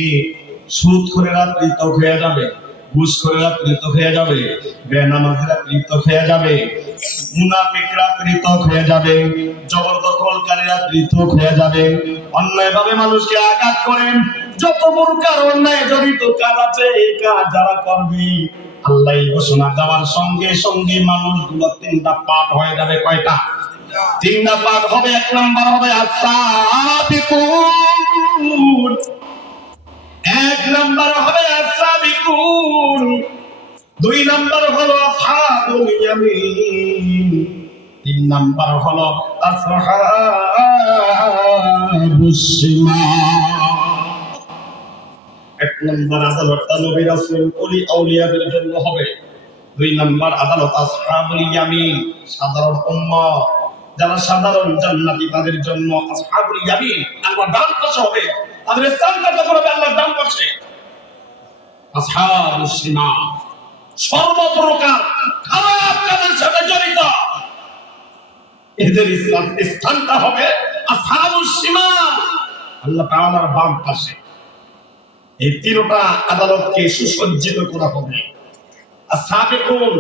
সুদখোরেরা পৃথক হয়ে যাবে, ঘুষখোরেরা পৃথক হয়ে যাবে, বেনামাজিরা পৃথক হয়ে যাবে, মুনাফিকরা পৃথক হয়ে যাবে, জবরদখলকারীরা পৃথক হয়ে যাবে, অন্যায়ভাবে মানুষকে আঘাত করেন, যত প্রকার অন্যায় জড়িত কাজ আছে, এই কাজ যারা করবে, আল্লাহ ঘোষণা দেওয়ার সঙ্গে সঙ্গে মানুষগুলো তিনটা পাঠ হয়ে যাবে। কয়টা? তিনটা পাঠ হবে। এক নাম্বার হবে আস-সাবিকুন, এক নাম্বার হবে আস-সাবিকুন, দুই নাম্বার হলো আসহাবুল ইয়ামিন, তিন নাম্বার হলো আসহাবুস শিমাল। এক নাম্বার আদালত নবী রাসূল ওলি আউলিয়াদের জন্য হবে, দুই নাম্বার আদালত আসহাবুল ইয়ামিন, সাধারণ উম্মাহ যারা সাধারণ জান্নাতি তাদের জন্য আসহাবুল ইয়ামিন, আল্লাহর ডান পাশে হবে, তাদের স্থান কত করবে আল্লাহর ডান পাশে। আসহাবুস শিমাল সর্বপ্রকার খারাপ কাজের সাথে জড়িত, এদের স্থানটা হবে আসহাবুস শিমাল, আল্লাহ তাআলার বাম পাশে। এই তিনটা আদালতকে সুসজ্জিত করা হবে। আসহাবুল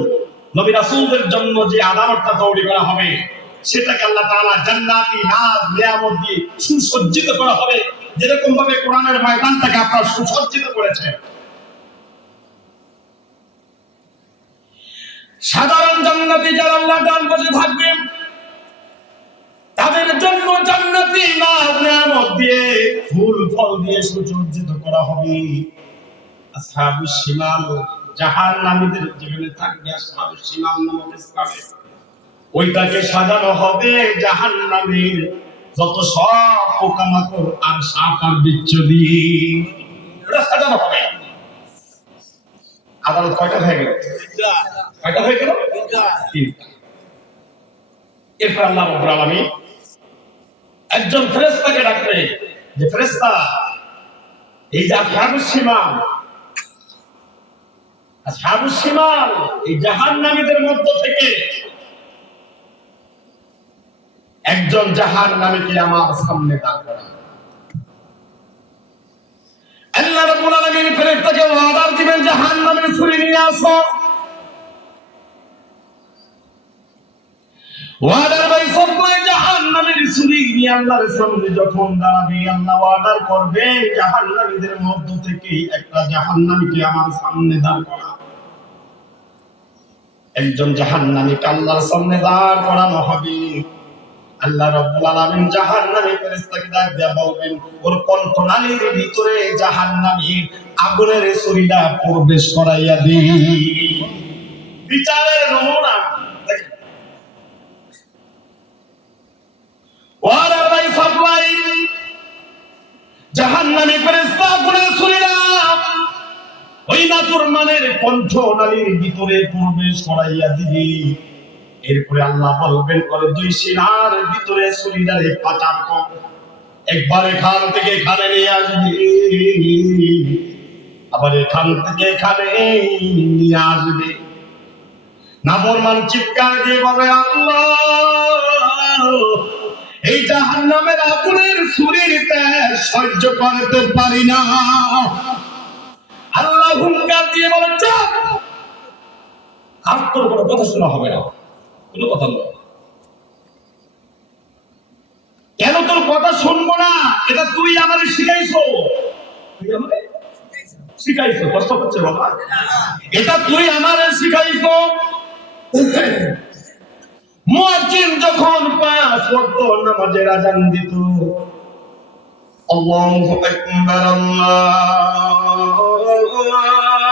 নবী রাসূলদের জন্য যে আদালতটা তৈরি করা হবে, সেটাকে আল্লাহ তাআলা জান্নাতি নাজ নিয়ামত দিয়ে সুসজ্জিত করা হবে, যেরকম ভাবে কোরআনের ময়দানটাকে আপনারা সুসজ্জিত করেছেন। সাধারণ জান্নাতি যারা আল্লাহর ডান পাশে থাকবে, তাদের জন্য জান্নাতি নাজ নিয়ামত দিয়ে ফুল ফল দিয়ে সুসজ্জিত করা হবে। আসহাবুস শিমাল জাহান্নামীদের যেখানে থাকবে আসহাবুস শিমাল নামক স্থানে, ওইটাকে সাজানো হবে জাহান্নামের যত সব পোকামাকড় আর সাপ আর বিচ্ছু দিয়ে, এটা সাজানো হবে। আদালত কয়টা হয়ে গেল? কয়টা হয়ে গেল? তিনটা। এরপর আল্লাহ রাব্বুল আলামিন একজন ফেরেশতাকে ডাকলেন, যে ফেরেশতা, এই যে আসহাবুস শিমাল এই জাহান্নামীদের মধ্য থেকে একজন জাহান্নামীকে আমার সামনে দাঁড় করা। আল্লাহ রাব্বুল আলামিন ফেরেশতাকে অর্ডার দিবেন, জাহান্নামের ছুরি নিয়ে আসো। অর্ডার বাই সবগুলো জাহান্নামের ছুরি নিয়ে আল্লাহর সামনে যখন দাঁড়াবে, আল্লাহ অর্ডার করবেন জাহান্নামীদের মধ্য থেকে একটা জাহান্নামীকে আমার সামনে দাঁড় করা। একজন জাহান্নামীকে আল্লাহর সামনে দাঁড় করানো হবে। আল্লাহ রাব্বুল আলামিন জাহান্নামী ফেরেশতাকে ডাক দিয়া বলবেন, ওর কণ্ঠনালীর ভিতরে জাহান্নামীর আগুনের ছুরিটা প্রবেশ করাইয়া দে। বিচারের নমুনা দেখেন। ওয়ারা বাই সাবলাই জাহান্নামী ফেরেশতা আগুনের ছুরিটা ওই নাফরমানের কণ্ঠনালীর ভিতরে প্রবেশ করাইয়া দিবে। এরপরে আল্লাহ বলবেন, করে দুই সিনার ভিতরে ছুরিটারে পাচার কর, একবার এখান থেকে এখানে নিয়ে আসবি। আবার এখান থেকে এখানে নিয়ে আসবে। নাফরমান চিৎকার দিয়ে বলে, আল্লাহ, এই জাহান্নামের আগুনের ছুরিতে সহ্য করতে পারি না। আল্লাহ হুঙ্কার দিয়ে বলে, চুপ, আর তোর কোনো কথা শোনা হবে না, কোনো কথা নয়। কেন তোর কথা শুনবো না? এটা তুই আমাদের শিখাইছো, তুই আমাদের শিখাইছো। কষ্ট হচ্ছে বাবা? এটা তুই আমাদের শিখাইছো। মুয়াজ্জিন যখন 5 ওয়াক্ত নামাজের আযান দিত, আল্লাহু আকবার,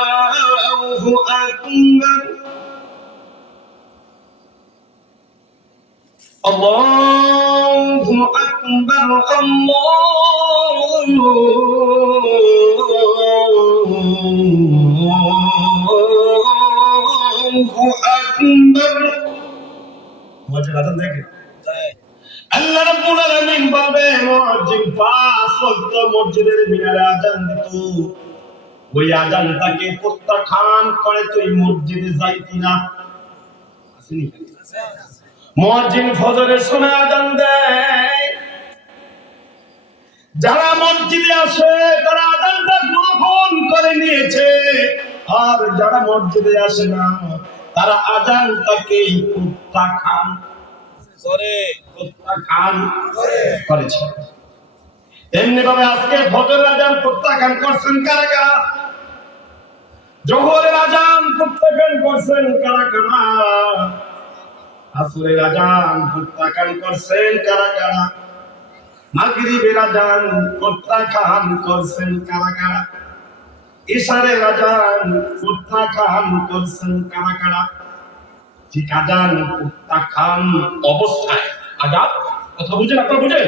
আল্লাহু আকবার, আল্লাহু আকবার, আল্লাহু আকবার। মুয়াজ্জিন আযান দেয় কিনা? আল্লাহ রাব্বুল আলামিন বলে, মুয়াজ্জিন 5 ওয়াক্ত মসজিদের মিনারে আযান দিত, ওই আযানটাকে প্রত্যাখ্যান করে তুই মসজিদে যাইতি না। আসেনি? মুয়াজ্জিন ফজরের সময় আযান দেয়, যারা মসজিদে আসে তারা আযানটা গ্রহণ করে নিয়েছে, আর যারা মসজিদে আসে না তারা আযানটাকে প্রত্যাখ্যান করেছে। এমনি ভাবে আজকে ফজরের আযান প্রত্যাখ্যান করছেন কারা কারা? জোহরের আযান প্রত্যাখ্যান করছেন কারা কারা? আসরের আযান প্রত্যাখ্যান করছেন কারা কারা? মাগরিবের আযান প্রত্যাখ্যান করছেন কারা কারা? ইশারের আযান প্রত্যাখ্যান করছেন কারা কারা? ঠিক আযান প্রত্যাখ্যান অবস্থায়, আযান কথা বুঝেন, আপনারা বুঝেন?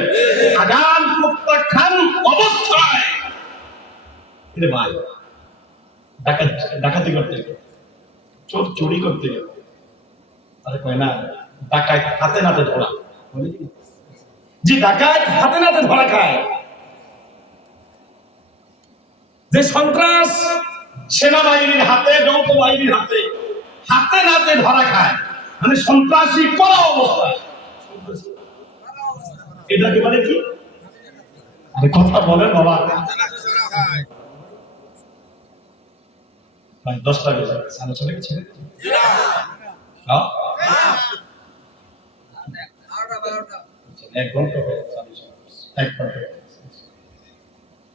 আযান প্রত্যাখ্যান অবস্থায় রে ভাই ডাকাতি করতে গেল, চুরি করতে গেল, আরে কয় না ডাকাত হাতে নাতে ধরা, যে ডাকাত হাতে নাতে ধরা খায়, যে সন্ত্রাস সেনাবাহিনীর হাতে, যৌথ বাহিনীর হাতে হাতে নাতে ধরা খায়, মানে সন্ত্রাসী করা অবস্থায়, এটাকে বলে কি? আরে কথা বলেন বাবা। 10টা বেজে গেছে, আলোচনা কি ছেড়ে দিচ্ছি? এক ঘন্টা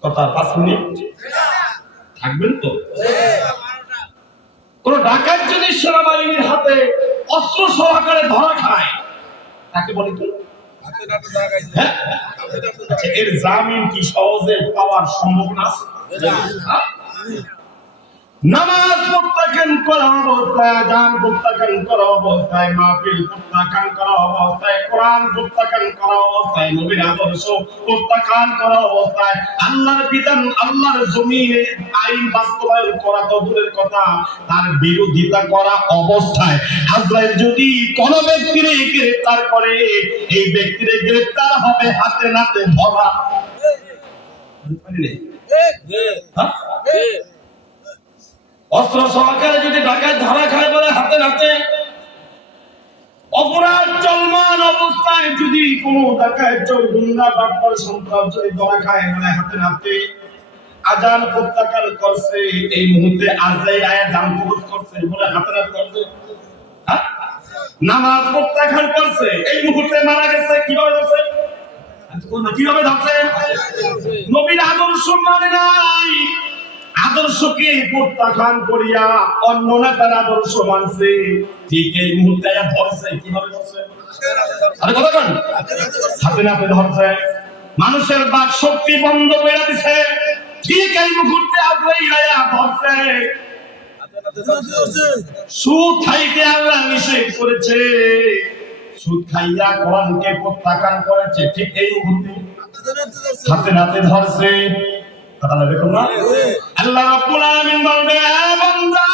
কথা 5 মিনিট থাকবেন তো? কোন ডাকাত যদি সেনাবাহিনীর হাতে অস্ত্র সহকারে ধরা খায় তাকে বলে কি? এর জামিন কি সহজে পাওয়ার সম্ভাবনা আছে? নামাজ প্রত্যাখ্যান করা অবস্থায়, আযান প্রত্যাখ্যান করা অবস্থায়, মাহফিল প্রত্যাখ্যান করা অবস্থায়, কোরআন প্রত্যাখ্যান করা অবস্থায়, নবীর আদর্শ প্রত্যাখ্যান করা অবস্থায়, আল্লাহর বিধান, আল্লাহর জমিনে আইন বাস্তবায়ন করা তো দূরের কথা, তার বিরোধিতা করা অবস্থায় আজরাইল যদি কোন ব্যক্তির গ্রেফতার করে, এই ব্যক্তির গ্রেফতার হবে হাতে নাতে ধরা। অস্ত্র সহকারে যদি ডাকাত ধরা খায় বলে হাতে নাতে, অপরাধ চলমান অবস্থায় যদি কোন ডাকাত চোর গুন্ডা বাটপার সন্ত্রাস যদি ধরা খায় বলে হাতে নাতে, আযান প্রত্যাখ্যান করছে, এই মুহূর্তে আজরাইল আযান কবুল করছে বলে হাতে নাতে করছে, নামাজ প্রত্যাখ্যান করছে, এই মুহূর্তে মারা গেছে, কিভাবে ধরছে? কিভাবে ধরছে? নবীর আদর্শ মানে নাই, আদর্শকে প্রত্যাখ্যান করিয়া অন্য নেতার আদর্শ মানছে, ঠিক এই মুহূর্তে ধরছে। কিভাবে ধরছে? আরে কথা বলেন, হাতে নাতে ধরছে, মানুষের বাক শক্তি বন্ধ করে দিছে, ঠিক এই মুহূর্তে আজরাইল ধরছে। সুদ খাইতে আল্লাহ নিষেধ করেছে, সুদ খাইয়া কোরআনকে প্রত্যাখ্যান করেছে, ঠিক এই মুহূর্তে হাতে নাতে ধরছে। কথাটা দেখুন না? আল্লাহ রাব্বুল আলামিন বলবে, বান্দা,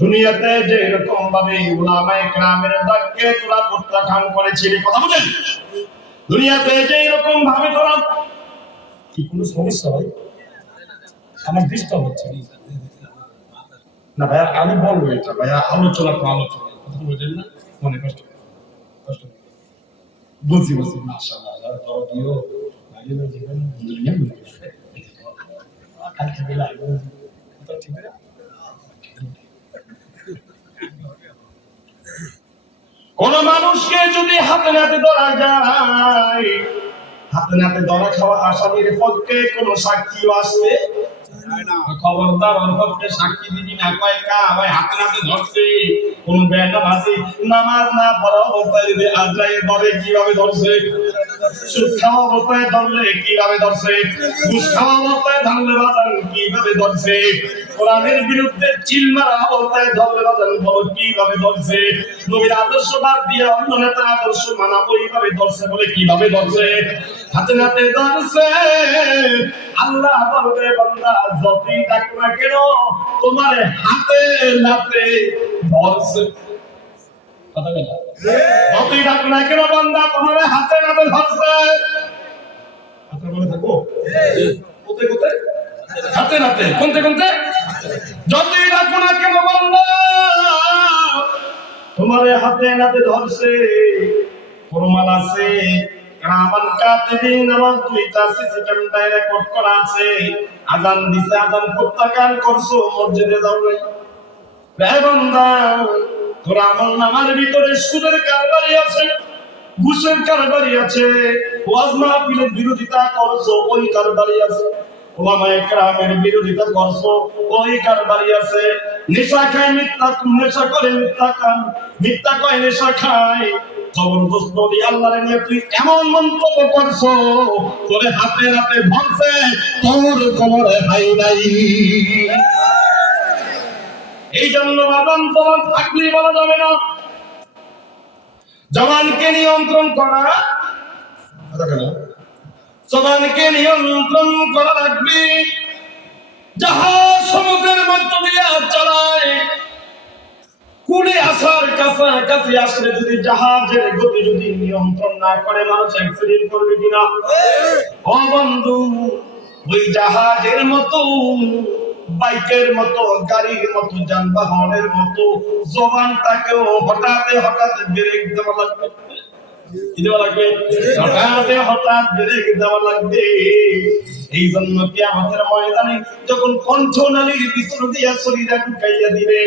দুনিয়াতে যে এরকম ভাবে উলামায়ে কেরামের ডাককে তোরা প্রত্যাখ্যান করেছিলি, কথা বুঝেন? দুনিয়াতে যে এরকম ভাবে তোরা, কি কোনো সমস্যা হয়? আমার ডিস্টার্ব হচ্ছে না ভাইয়া, আমি বলবো এটা ভাইয়া, আলোচনা তো আলোচনা, কথা বলছেন না, মনে কষ্ট কষ্ট বুঝি বুঝি, মাশাআল্লাহ দিও ভাইয়ের জীবন দুনিয়া কালকে বেলা তো ঠিক আছে। কোন মানুষকে যদি হাতে নাতে ধরা যায়, হাতে নাতে ধরা খাওয়া আসামির পক্ষে কোন সাক্ষী আসবে খবরদার, ওর পক্ষে সাক্ষী দিবি না, কয় কা ভাই হাতে নাতে ধরছে, কোন বেনামাজি নামাজ না পড়া অবস্থায় যদি আজরাইল ধরে কিভাবে ধরছে, সুদ খাওয়া অবস্থায় ধরলে কিভাবে ধরছে, ঘুষ খাওয়া অবস্থায় ধরলে বাজান কিভাবে ধরছে, কোরআনের বিরুদ্ধে চিল মারা অবস্থায় ধরলে বাজান বলো কিভাবে ধরছে, নবীর আদর্শ বাদ দিয়ে অন্য নেতার আদর্শ মানা ওইভাবে ধরছে বলে কিভাবে ধরছে, হাতে নাতে ধরছে। আল্লাহ বলবে বান্দা যতই ডাক না কেন তোমার হাতে নাতে ধরছে, কথা বলে যতই ডাক না কেন বান্দা তোমার হাতে নাতে ধরছে, কথা বলে থাকো কোথায় কোথায় হাতে নাতে কোনতে কোনতে, যতই ডাক না কেন বান্দা তোমার হাতে নাতে ধরছে। প্রমাণ আছে, রামান কাতিবিন নামাজ দুইটা সিসি ক্যামেরায় রেকর্ড করা আছে, আজান দিছে আজান প্রত্যাখ্যান করছো, মসজিদে যাও নাই রে বান্দা, তোর আমল নামার ভিতরে সুদের কারবারি আছে, ঘুষের কারবারি আছে, ওয়াজ মাহফিলের বিরোধিতা করছো ওই কারবারি আছে, ওলামায়ে কেরামের বিরোধিতা করছো ওই কারবারি আছে, নেশা খায় মিথ্যা, নেশা করে মিথ্যা খান, মিথ্যা কয় নেশা খায়, জবরদস্ত আল্লাহর নিয়ে তুই এমন মন্তব্য করছো, তোরে হাতে হাতে ধরছে, তোর কোমরে ভাই নাই। এই জন্য বাদাম জবান থাকলেই বলা যাবে না, জবানকে নিয়ন্ত্রণ করা, জবানকে নিয়ন্ত্রণ করা লাগবে। জাহাজ সমুদ্রের মধ্য দিয়ে চলায়, কুড়ে আসার কাছাকাছি আসলে যদি জাহাজের গতি যদি নিয়ন্ত্রণ না করে মানুষ অ্যাক্সিডেন্ট করবে কিনা, ও বন্ধু ওই জাহাজের মতো, বাইকের মতো, গাড়ির মতো, যানবাহনের মতো জবানটাকেও হঠাৎ হঠাৎ ব্রেক দেওয়া লাগবে, হঠাৎ ব্রেক দেওয়া লাগবে। এই জন্য কিয়ামতের ময়দানে যখন কণ্ঠনালীর ভিতর দিয়ে শরীরে ঢুকাইয়া দিবে,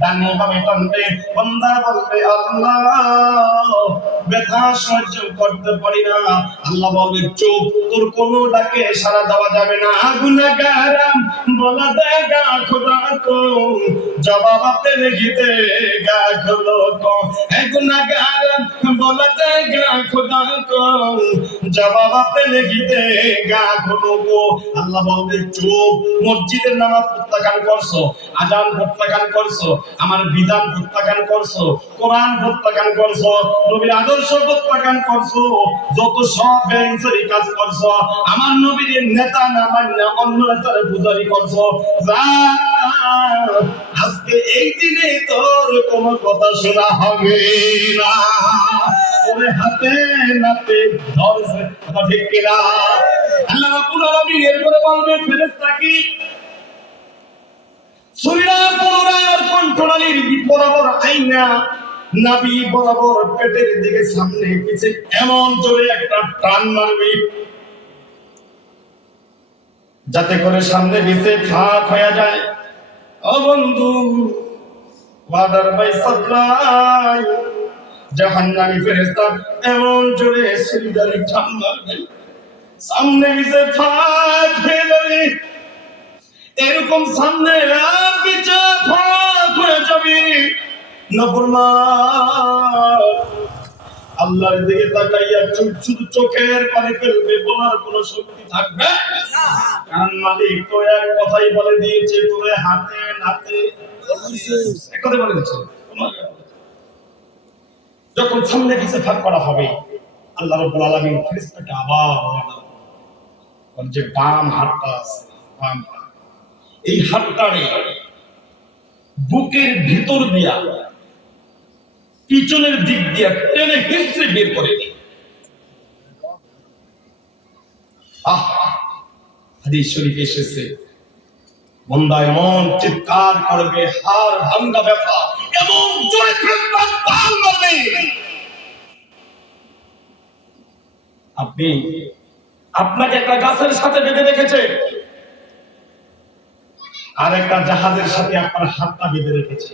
ডানে বামে টানবে, বান্দা বলবে আল্লাহ ব্যথা সহ্য করতে পারি না, আল্লাহ বলবে চুপ, তোর কোনো ডাকে সাড়া দেওয়া যাবে না, গুনাহগারাম বলা দেগা খোদা কো জবাব আপনি লিখি দেগা খোলো কো, হে গুনাহগারাম বলা দেগা খোদা কো জবাব আপনি লিখি দেগা খোলো কো। আল্লাহ বলবে চুপ, মসজিদের নামাজ প্রত্যাখ্যান করছো, আজান প্রত্যাখ্যান করছো, আমার বিধান প্রত্যাখ্যান করছো, কোরআন প্রত্যাখ্যান করছো, নবীর আদর্শ প্রত্যাখ্যান করছো, যত সব বেইনসারি কাজ করছো, আমার নবীর নেতা না মান্য অন্য নেতার পূজারি করছো, আজকে এই দিনে তোর কোনো কথা শোনা হবে না, ওরে হাতে নাতে ধরছে, কথা ঠিক কিনা? আল্লাহ রাব্বুল আলামিন এরপরে বলবে ফেরেশতা কি শরীরা পুনরায় কণ্ঠনালীর বরাবর আইনা নাভি বরাবর পেটের দিকে সামনে পিছে এমন জোরে একটা টান মারবি যাতে করে সামনে পিছে ফাঁক হয়ে যায়। ও বন্ধু ওয়াদার বাই সাপ্লাই, জাহান্নামী ফেরেশতা এমন জোরে শরীরে টান মারবে সামনে পিছে ফাঁক হয়ে যাবে, এরকম সামনে আর পিছে ফাঁক হয়ে যাবে। নাফরমান আল্লাহর দিকে তাকাইয়া শুধু চোখের পানি ফেলবে, বলার কোনো শক্তি থাকবে না, কারণ মালিক তো এক কথাই বলে দিয়েছে তোরে হাতে নাতে এক কথা বলে দিয়েছে। যখন সামনে পিছে ফাঁক করা হবে আল্লাহ রাব্বুল আলামিন ফেরেশতাকে আবার যে বাম হাতটা আছে, বাম হাত, এই হাতটারে বুকের ভিতর দিয়া পিছনের দিক দিয়া টেনে হিঁচড়ে বের করে দিই। হাদিস শরীফে এসেছে বান্দা এমন চিৎকার করবে, হাড় ভাঙা ব্যথা, এমন জোরে চিৎকার তাল মারবে। আপনি আপনাকে একটা গাছের সাথে বেঁধে রেখেছে, আর একটা জাহাজের সাথে আপনার হাতটা বেঁধে রেখেছে।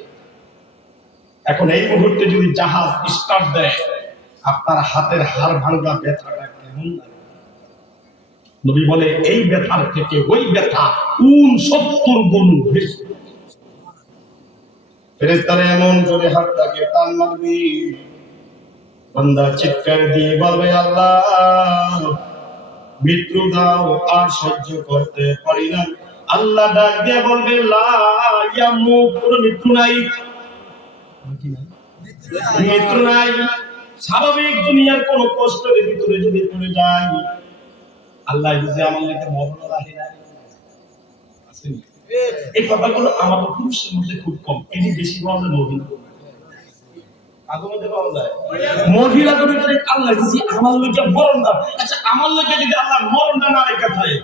এখন এই মুহূর্তে যদি জাহাজ স্টার্ট দেয়, আপনার হাতের হাড় ভাঙা ব্যথাটা কেমন লাগে? নবী বলে এই ব্যথার থেকে ওই ব্যথা 69 গুণ বেশি। ফেরেশতারা এমন জোরে হাতটাকে টান মারবে, বান্দা চিৎকার দিয়ে বলবে আল্লাহ মৃত্যু দাও, আর সহ্য করতে পারি না। আল্লাহ ডাক দিয়ে বলবে লা ইয়ামুত, কোনো মৃত্যু নাই, মৃত্যু নাই। স্বাভাবিক দুনিয়ার কোন কষ্টের ভিতরে যদি পড়ে যায়, আল্লাহ বুঝে আমার লেগে মরণ রাখে না। এই কথাগুলো আমাদের পুরুষের মধ্যে খুব কম, এটি বেশি পাওয়া যায় মহিলা। মহিলাদের ভিতরে আল্লাহ বুঝি আমার লেগে মরণ দাও। আচ্ছা, আমার লেগে যদি আল্লাহ মরণটা না রেখে থাকে,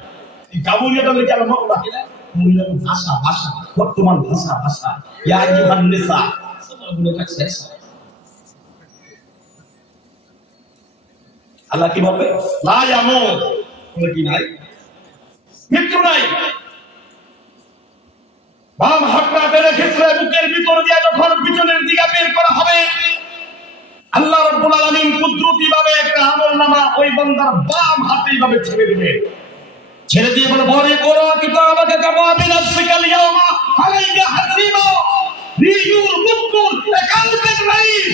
এই গাবুলিয়াটা লেগে আল্লাহ মরণ রাখে না। মহিলার ভাষা ভাষা বর্তমান ভাষা ভাষা ইয়া আইয়ুহান নিসা, সবগুলো কাছে আল্লাহ কি বলবে? লা ইয়ামুত, কোনো কি নাই, মৃত্যু নাই। বাম হাতটা টেনে খিঁচড়ে বুকের ভিতর দিয়ে যখন পিছনের দিকে বের করা হবে, আল্লাহ রাব্বুল আলামিন কুদরতি ভাবে একটা আমলনামা ওই বান্দার বাম হাতে এইভাবে ছেড়ে দিবে। ছেড়ে দিয়ে বলে বরে করো কিতাবাকে কামা বিনাফসিকাল ইয়াউমা আলাইকা হাসিবা, রিউর বুকুর অ্যাকাউন্টেড লাইফ,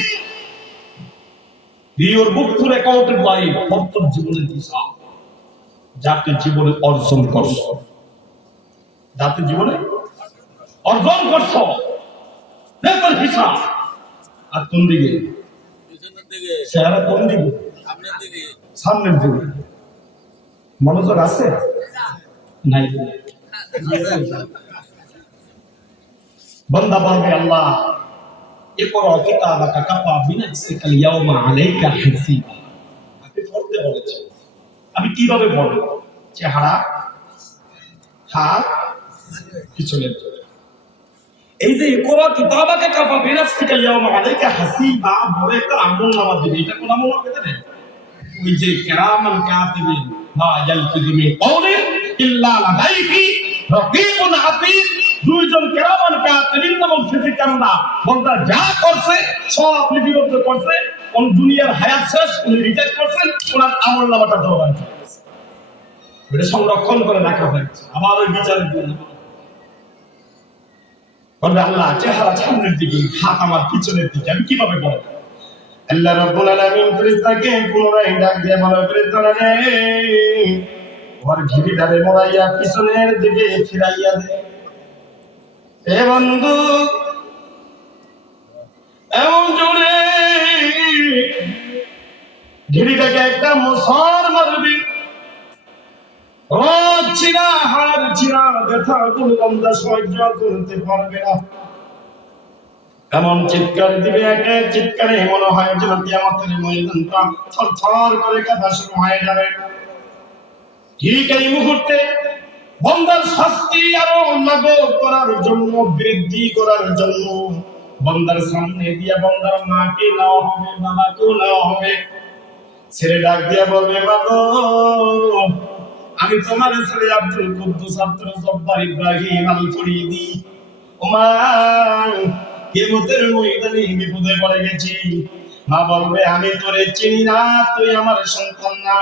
রিউর বুকুর অ্যাকাউন্টেড লাইফ, বর্তমান জীবনের হিসাব, যাতে জীবনে অর্জন করছো, যাতে জীবনে অর্জন করছো, দেখো হিসাব। আর কোন দিকে? চেহারা কোন দিকে? সামনের দিকে। মনোযোগ আছে নাই? বান্দা বলবে আল্লাহ ইকরা কিতাবাকা কাফা বিনাফসিকাল ইয়াউমা আলাইকা হাসিবা। আপনি পড়তে বলেছেন, আমি কিভাবে পড়ব? চেহারা, হাত, পিছনের দিকে। এই যে ইকরা কিতাবাকা কাফা বিনাফসিকাল ইয়াউমা আলাইকা হাসিবা বলে একটা আমলনামা দিবে। এটা কোন আমলনামা দিবে? ওই যে কিরামান কাতিবিন মা ইয়ালফিযু মিন কাওলিন ইল্লা লাদাইহি রাকীবুন আতীদ, দুইজন কিরামান কাতিবিন নামক ফিজিকাররা বলতা যা করছে সব লিপিবদ্ধ করছে। কোন দুনিয়ার হায়াত শেষ, উনি রিটায়ার করছেন, ওনার আমলনামাটা দেওয়া হয়েছে, এটা সংরক্ষণ করে রাখা হয়েছে। আবার ওই বিচার দিন বলবে আল্লাহ চেহারা সামনের দিকে, হাত আমার পিছনের দিকে, আমি কিভাবে বলবো? আল্লাহ রাব্বুল আলামিন ফেরেশতাকে পুনরায় ডাক দিয়ে বলে ফেরেশতারা রে, ওর ঘিরিটারে মোড়াইয়া পিছনের দিকে ফিরাইয়া দে। এ বন্ধু এমন জোরে ঘিরিটাকে একটা মোছর মারবি, হচ্ছি না, হারছি না, ব্যথা গুলো বন্ধা সহ্য করতে পারবে না। এমন চিৎকার দিবে, একে চিৎকারে মনে হয় যেন কিয়ামতের ময়দানটা থরথর করে কাঁপা শুরু হয়ে যাবে। ঠিক এই মুহূর্তে বান্দার শাস্তি আরো লাগু করার জন্য, বৃদ্ধি করার জন্য বান্দার সামনে দিয়ে বান্দার মাকে নেওয়া হবে, বাবাকেও নেওয়া হবে। ছেলে ডাক দিয়ে বলবে বাবা আমি তোমার ছেলে আব্দুল কুদ্দুস ছাত্র জব্বার ইব্রাহিম আল ফরিদি, ওমা কিয়ামতের ময়দানে বিপদে পড়ে গেছি। মা বলবে আমি তোরে চিনি না, তুই আমার সন্তান না।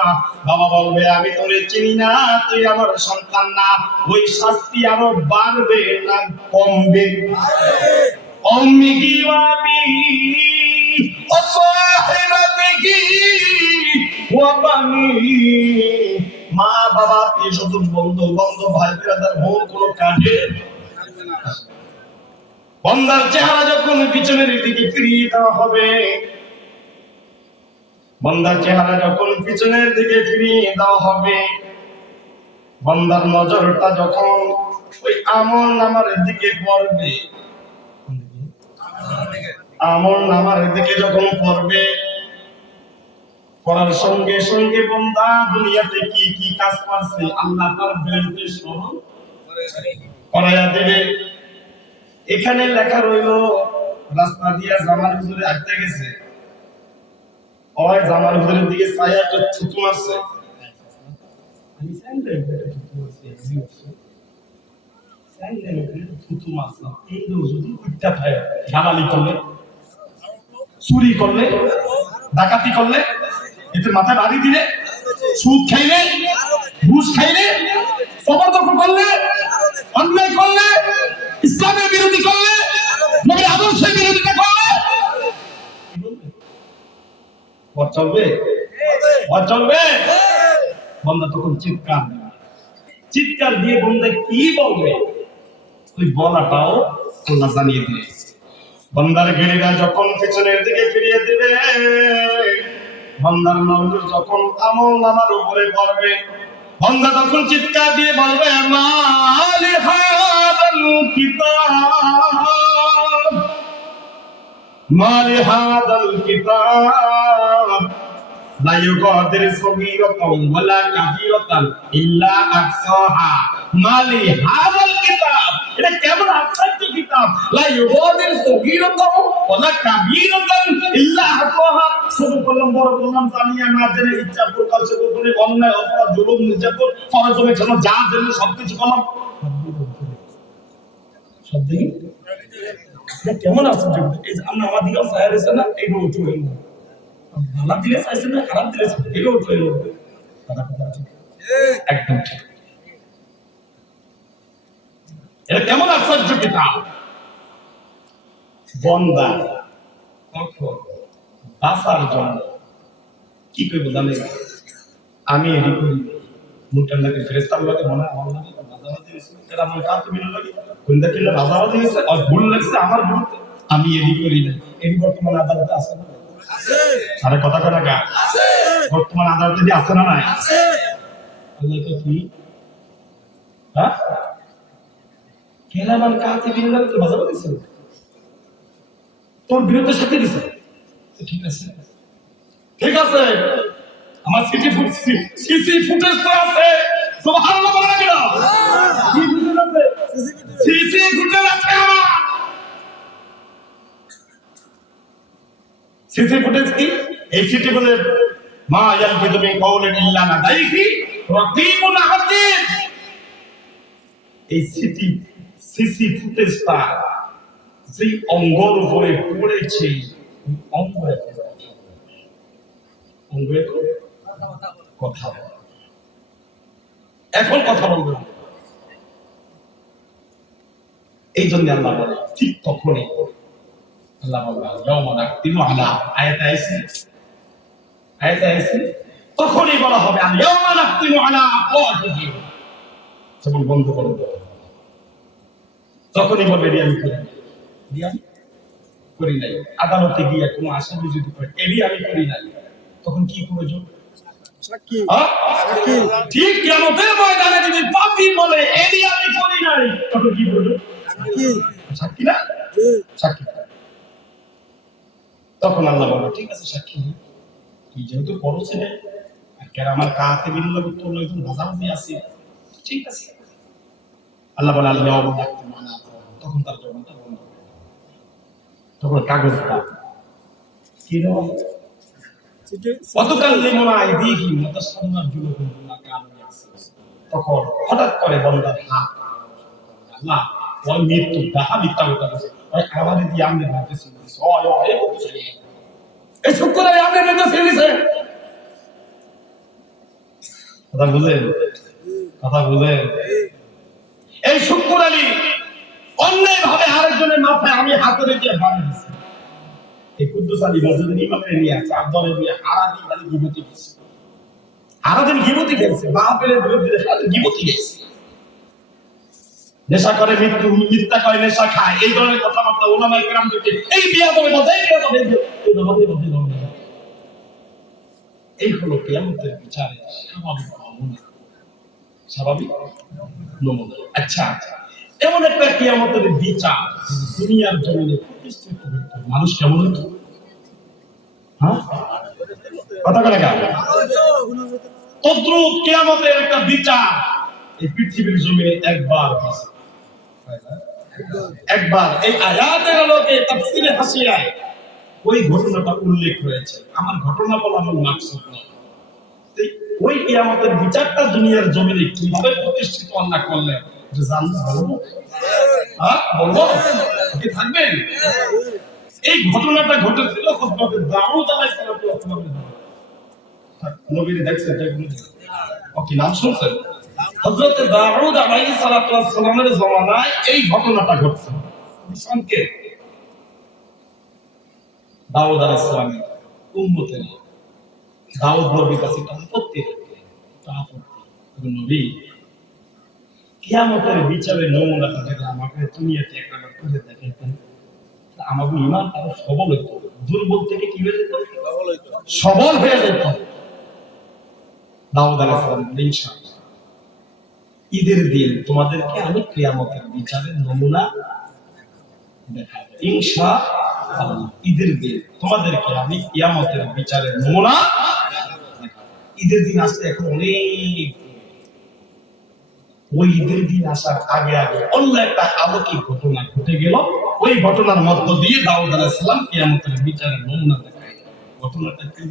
বাবা বলবে আমি তোরে চিনি না, তুই আমার সন্তান না। ওই শাস্তি আরো বাড়বে না কমবে? অম্মিকি ওয়াবি ওয়াসাহিবাতিকি ওয়াবানি, মা বাবা আত্মীয় স্বজন বন্ধু বান্ধব ভাই ব্রাদার বোন কোনো কাজে বান্দার চেহারা যখন পিছনের দিকে ফিরিয়ে দেওয়া হবে, বান্দার চেহারা যখন পিছনের দিকে ফিরিয়ে দেওয়া হবে, বান্দার নজরটা যখন ওই আমলনামার দিকে পড়বে, আমলনামার দিকে যখন পড়বে, পড়ার সঙ্গে সঙ্গে বান্দা দুনিয়াতে কি কি কাজ করছে আল্লাহ তার বিরুদ্ধে স্মরণ করাইয়া দেবে। এখানে লেখা রইলো রাস্তা দিয়া জামাল হুজুরে আটকে গেছে, ওই জামাল হুজুরের দিকে ছায়া একটা থুতু মারছে। আমি সাইন্ডে থুতু মারছি, সাইন্ডে থুতু মারছিলাম। এই যদি উঠতে থাকে দালালি করলে, চুরি করলে, ডাকাতি করলে, এদের মাথায় বাড়ি দিলে, সুদ খাইলে, ঘুষ খাইলে, জবরদখল করলে, অন্যায় করলে, ইসলামের বিরোধী করলে, নবীর আদর্শের বিরোধিতা করলে, ভোট চলবে? ভোট চলবে? বন্দা তখন চিৎকার দিয়ে বন্দা কি বলবে ওই বলাটাও আল্লাহ জানিয়ে দিলে। বন্দার গেরিরা যখন পিছনের দিকে ফিরিয়ে দিবে, বন্দার নজর যখন আমল নামার উপরে পড়বে, বন্দা তখন চিৎকার দিয়ে বলবে মালি হাদাল কিতাব, মালি হাদাল কিতাব লা ইউগাদিরু সগীরাতান ওয়ালা কাবীরাতান ইল্লা আহসাহা। মালি হাদাল কিতাব, এটা কেমন আশ্চর্য কিতাব, লা ইউগাদিরু সগীরাতান ওয়ালা কাবীরাতান ইল্লা আহসাহা। শুধু বললাম বড় বললাম জানিয়া না জেনে ইচ্ছা প্রকাশ করে অন্যায় অপরাধ জুলুম নির্যাতন ফরজমে ছিল যা জেনে সবকিছু করলাম সব দিন। এটা কেমন আশ্চর্য, এই যে আমরা আমার দিকেও ছায়া রয়েছে না, এইটা উঠে হইল ভালো দিলে চাইছে না খারাপ দিলে এটাও উঠে হইল একদম ঠিক। এটা কেমন আশ্চর্য কিতাব। বন্দা তখন বাঁচার জন্য কি করবো জানে, আমি এটি করি মুখটার লাগে ফেরেস্তার লাগে মনে আমার লাগে ভাজাবাজি হয়েছে, এটা আমার কাছে মিলে লাগে কোনটা কিনলে ভাজাবাজি হয়েছে আর ভুল লাগছে আমার বিরুদ্ধে, আমি এটি করি না। এটি বর্তমানে আদালতে আছে না? আরে কথা কথা গা বর্তমান আদালতে যে আছে না নাই? কি হ্যাঁ কেলামান কাতে বিল্লাহ তো ভাজাবাজি দিছে, তোর বিরুদ্ধে সাথে দিছে, ঠিক আছে ঠিক আছে, আমার সিসি ফুটেজ তো আছে, সুবহানাল্লাহ বলা কেন? কি ফুটেজ আছে? সিসি ফুটেজ আছে আমার। সিসি ফুটেজ কি? এই সিটি বলে মা ইয়ালফিযু মিন কাওলিন ইল্লা লাদাইহি রাকীবুন আতীদ। এই সিসি ফুটেজটা যে অঙ্গর উপরে পড়েছে অঙ্গ কথা এখন কথা বলবে, এই জন্য আল্লাহ বলে ঠিক তখনই আল্লাহ তখনই বলা হবে যেমন বন্ধ করে দেবো, তখনই বলবে আমি করি নাই। আদালতে গিয়ে কোনো আসামি যদি করে এডি আমি করি নাই, তখন কি প্রয়োজন? ঠিক কিয়ামতের ময়দানে যদি পাপী বলে এডি আমি করি নাই, তখন কি প্রয়োজন? সাক্ষী না? সাক্ষী। তখন আল্লাহ বলবে ঠিক আছে সাক্ষী তুই যেহেতু বড় ছেলে আর আমার কাতে বিল্লাহ তোর একজন ভাজাভাজি আছে, ঠিক আছে। আল্লাহ বলে আল্লাহ ডাকতে মানা, তখন তার জবানটা বন্ধ হবে, তখন কাগজটা কি দেওয়া অতকাল লিমনা আইদিহি মুতাসান্নার জুলুহুম না কানু ইয়াকসিবুন। তখন হঠাৎ করে বন্দার হাত আল্লাহ ওই মৃত্যু দাহা মিথ্যা কথা বলছে, ওই আমাদের দিয়ে আমনে ভাবতেছি ওই ওই বলছে এই শুকর এই আমনে বেঁধে ফেলেছে। কথা বুঝেন? কথা বুঝেন? এই শুকর আলী অন্যায় ভাবে আরেকজনের মাথায় আমি হাতে রেখে বাড়ি দিছি। এই কুদ্দুস আলী মসজিদের ইমামকে নিয়ে আছে আব্দুল নিয়ে আরাদিন আলী গিবতি গেছে, আরাদিন গিবতি গেছে, বাপের বিরুদ্ধে গিবতি গেছে, নেশা করে মৃত্যু মিথ্যা করে নেশা খায়, এই ধরনের কথাবার্তা ওলামায়ে কেরাম থেকে এই বিয়া হবে কথা এই বিয়া হবে এই জবাবে বলতে হবে। এই হলো কিয়ামতের বিচারে স্বাভাবিক নমুনা, স্বাভাবিক নমুনা। আচ্ছা এমন একটা কিয়ামতের বিচার দুনিয়ার জমিনে প্রতিষ্ঠিত হতো, মানুষ কেমন হতো? হ্যাঁ কথা বলে গেল তদ্রুপ কিয়ামতের একটা বিচার এই পৃথিবীর জমিনে একবার হয়েছে। একবার এই আয়াতের আলোকে তাফসীরে হাসিয়ায় ওই ঘটনাটা উল্লেখ হয়েছে। আমার ঘটনা বলা আমার মাকসুদ নয়। ওই কিয়ামতের বিচারটা দুনিয়ার জমিনে কিভাবে প্রতিষ্ঠিত আল্লাহ করলেন এটা জানতে বলবো। বলবো কি থাকবেন? এই ঘটনাটা ঘটেছিল হযরত দাউদ আলাইহিস সালাম। নবীর দেখছেন কি নাম শুনছেন? হযরত দাউদ আলাইহিস সালামের জামানায় এই ঘটনাটা ঘটছে। সংকেত দাউদ আলাইহিস সালামের উম্মতের দাউদ নবীর কাছে একটা আপত্তি নবী কিয়ামতের বিচারে নমুনাটা যদি আমাকে দুনিয়াতে একবার করে দেখাইতেন আমাকে ঈমান আরো সবল হইতো। দুর্বল থেকে কি হয়ে যেত? সবল হয়ে যেত। দাউদ আলাইহিস সালাম ইনশাআল্লাহ ঈদের দিন তোমাদেরকে আমি কিয়ামতের বিচারের নমুনা দেখাবো। ইনশাআল্লাহ ঈদের দিন তোমাদেরকে আমি কিয়ামতের বিচারের নমুনা দেখাবো। ঈদের দিন আসতে এখন অনেক, ওই ঈদের দিন আসার আগে আগে অন্য একটা অলৌকিক ঘটনা ঘটে গেল। ওই ঘটনার মধ্য দিয়ে দাউদ আলাইহিস সালাম কিয়ামতের বিচারের নমুনা দেখায়। ঘটনাটা কি?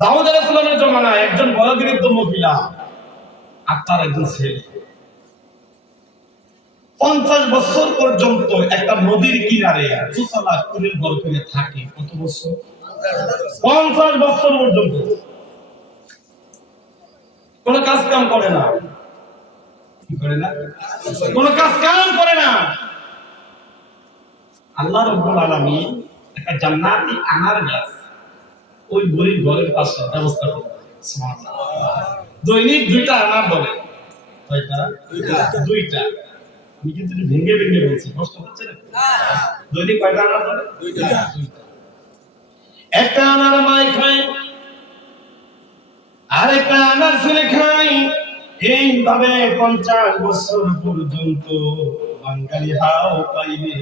দাউদ আলাইহিস সালামের জামানায় একজন বয়োবৃদ্ধ মহিলা আর তার একজন ছেলে 50 বছর পর্যন্ত একটা নদীর কিনারে দুতলা কুড়ির ঘর করে থাকে। কত বছর? 50 বছর পর্যন্ত কোন কাজ কাম করে না। কি করে না? কোন কাজ কাম করে না। আল্লাহ রাব্বুল আলামিন একটা জান্নাতি আনার গাছ ওই গরিব ঘরের পাশে ব্যবস্থা করে। সুবহানাল্লাহ। দৈনিক 2টা আনার ধরে। কয়টা? 2টা। আমি কিন্তু ভেঙে ভেঙে বলছি, কষ্ট হচ্ছে না? দৈনিক কয়টা আনার ধরে? 2টা। একটা আনার মাই খায়, আরেকটা আনার ছেলে খায়। এইভাবে 50 বছর পর্যন্ত বাঙালি হাও পাইবে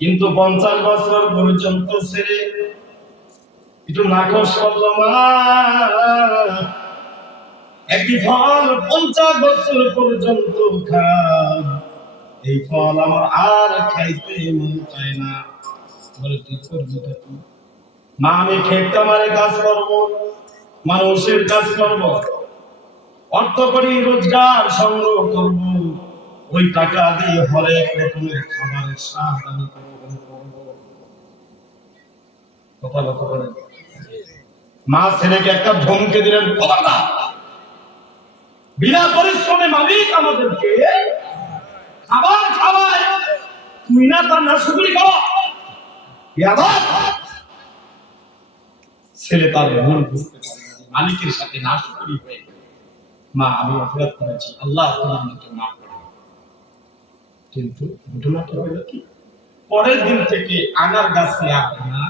কিন্তু 50 বছর পর্যন্ত ছেলে একটু নাকশ করল মা। একই ফল 50 বছর পর্যন্ত খাই, এই ফল আমার আর খাইতে মন চায় না। বলে তুই করবি কি? মা আমি খেত কামারে কাজ করবো, মানুষের কাজ করব, অর্থ করি রোজগার সংগ্রহ করব, ওই টাকা দিয়ে হরেক রকমের খাবারের স্বাদ আমি করব। কথা লক্ষ্য করেন। মা ছেলেকে একটা ধমকে দিলেন, কথা বিনা পরিশ্রমে মালিক আমাদেরকে খাবার খাওয়ায়, তুই না তার না শুকরি খাওয়া। ছেলে তার ভুল বুঝতে পারে, মালিকের সাথে না শুকরি হয়ে মা আমি অপরাধ করেছি, আল্লাহ তুমি আমাকে মাফ করো। কিন্তু ঘটনাটা হইল কি, পরের দিন থেকে আনার গাছে আনা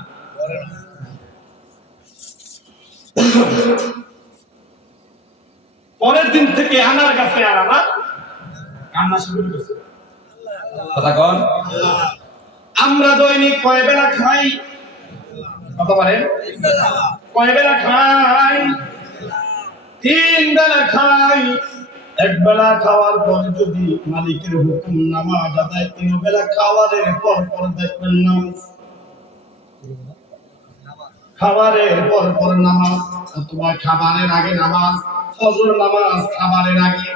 পরের দিন থেকে আনার গাছে আর আনা কান্না শুরু করেছে। কথা কন, আমরা দৈনিক কয় বেলা খাই? কথা বলেন, কয় বেলা খাই? 3 বেলা খাই। এক বেলা খাওয়ার পর যদি মালিকের হুকুম নামাজ আদায়, 3 বেলা খাওয়ারের পর পর দেখবেন নামাজ, খাবারের পর পর নামাজ, অথবা খাবারের আগে নামাজ, ফজর নামাজ খাবারের আগে।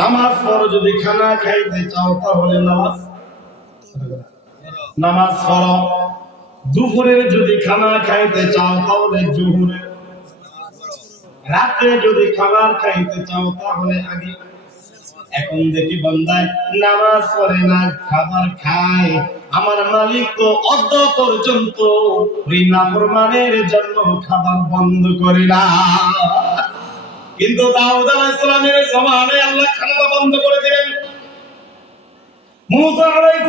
নামাজ পড়ো, যদি খানা খাইতে চাও তাহলে নামাজ পড়ো। দুপুরে যদি খানা খাইতে চাও তাহলে জোহরে, রাতে যদি খাবার খাইতে চাও তাহলে আগে। এখন দেখি বান্দায় নামাজ পড়ে না, খাবার খায়। আমার মালিক তো অদ্য পর্যন্ত ওই নাফরমানের জন্য খাবার বন্ধ করে না। কিন্তু দাউদ আলাইহিস সালামের জামানায় আল্লাহ খানাটা বন্ধ করে দিলেন। মুসা আলাইহিস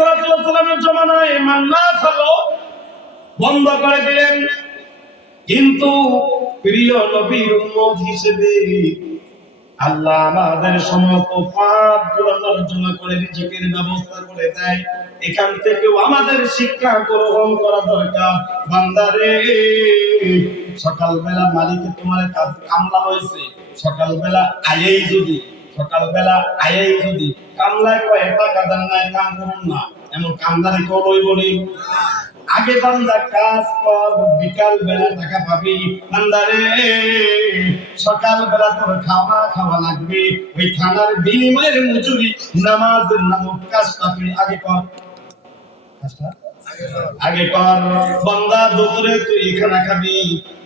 সালামের জামানায় মান্না খালো বন্ধ করে দিলেন। কিন্তু প্রিয় নবীর উম্মত হিসেবে আল্লাহ আমাদের সমস্ত পাপগুলো মার্জনা করে রিজিকের ব্যবস্থা করে দেয়। এখান থেকেও আমাদের শিক্ষা গ্রহণ করা দরকার। বান্দারে সকালবেলা মালিকে তোমার কাজ কামলা হয়েছে, সকালবেলা আয়েই যদি কামলায় কয় টাকা দেন নাই কাম করুন না, এমন কামলারে কেউ লইব নি? আগে বান্দা কাজ কর, বিকাল বেলা টাকা পাবি। বান্দারে সকাল বেলা তোর খাওয়া লাগবে, ওই খানার বিনিময়ের মজুরি নামাজের নামক কাজটা তুই আগে কর, আগে কর। বান্দা দুপুরে তুই খানা খাবি,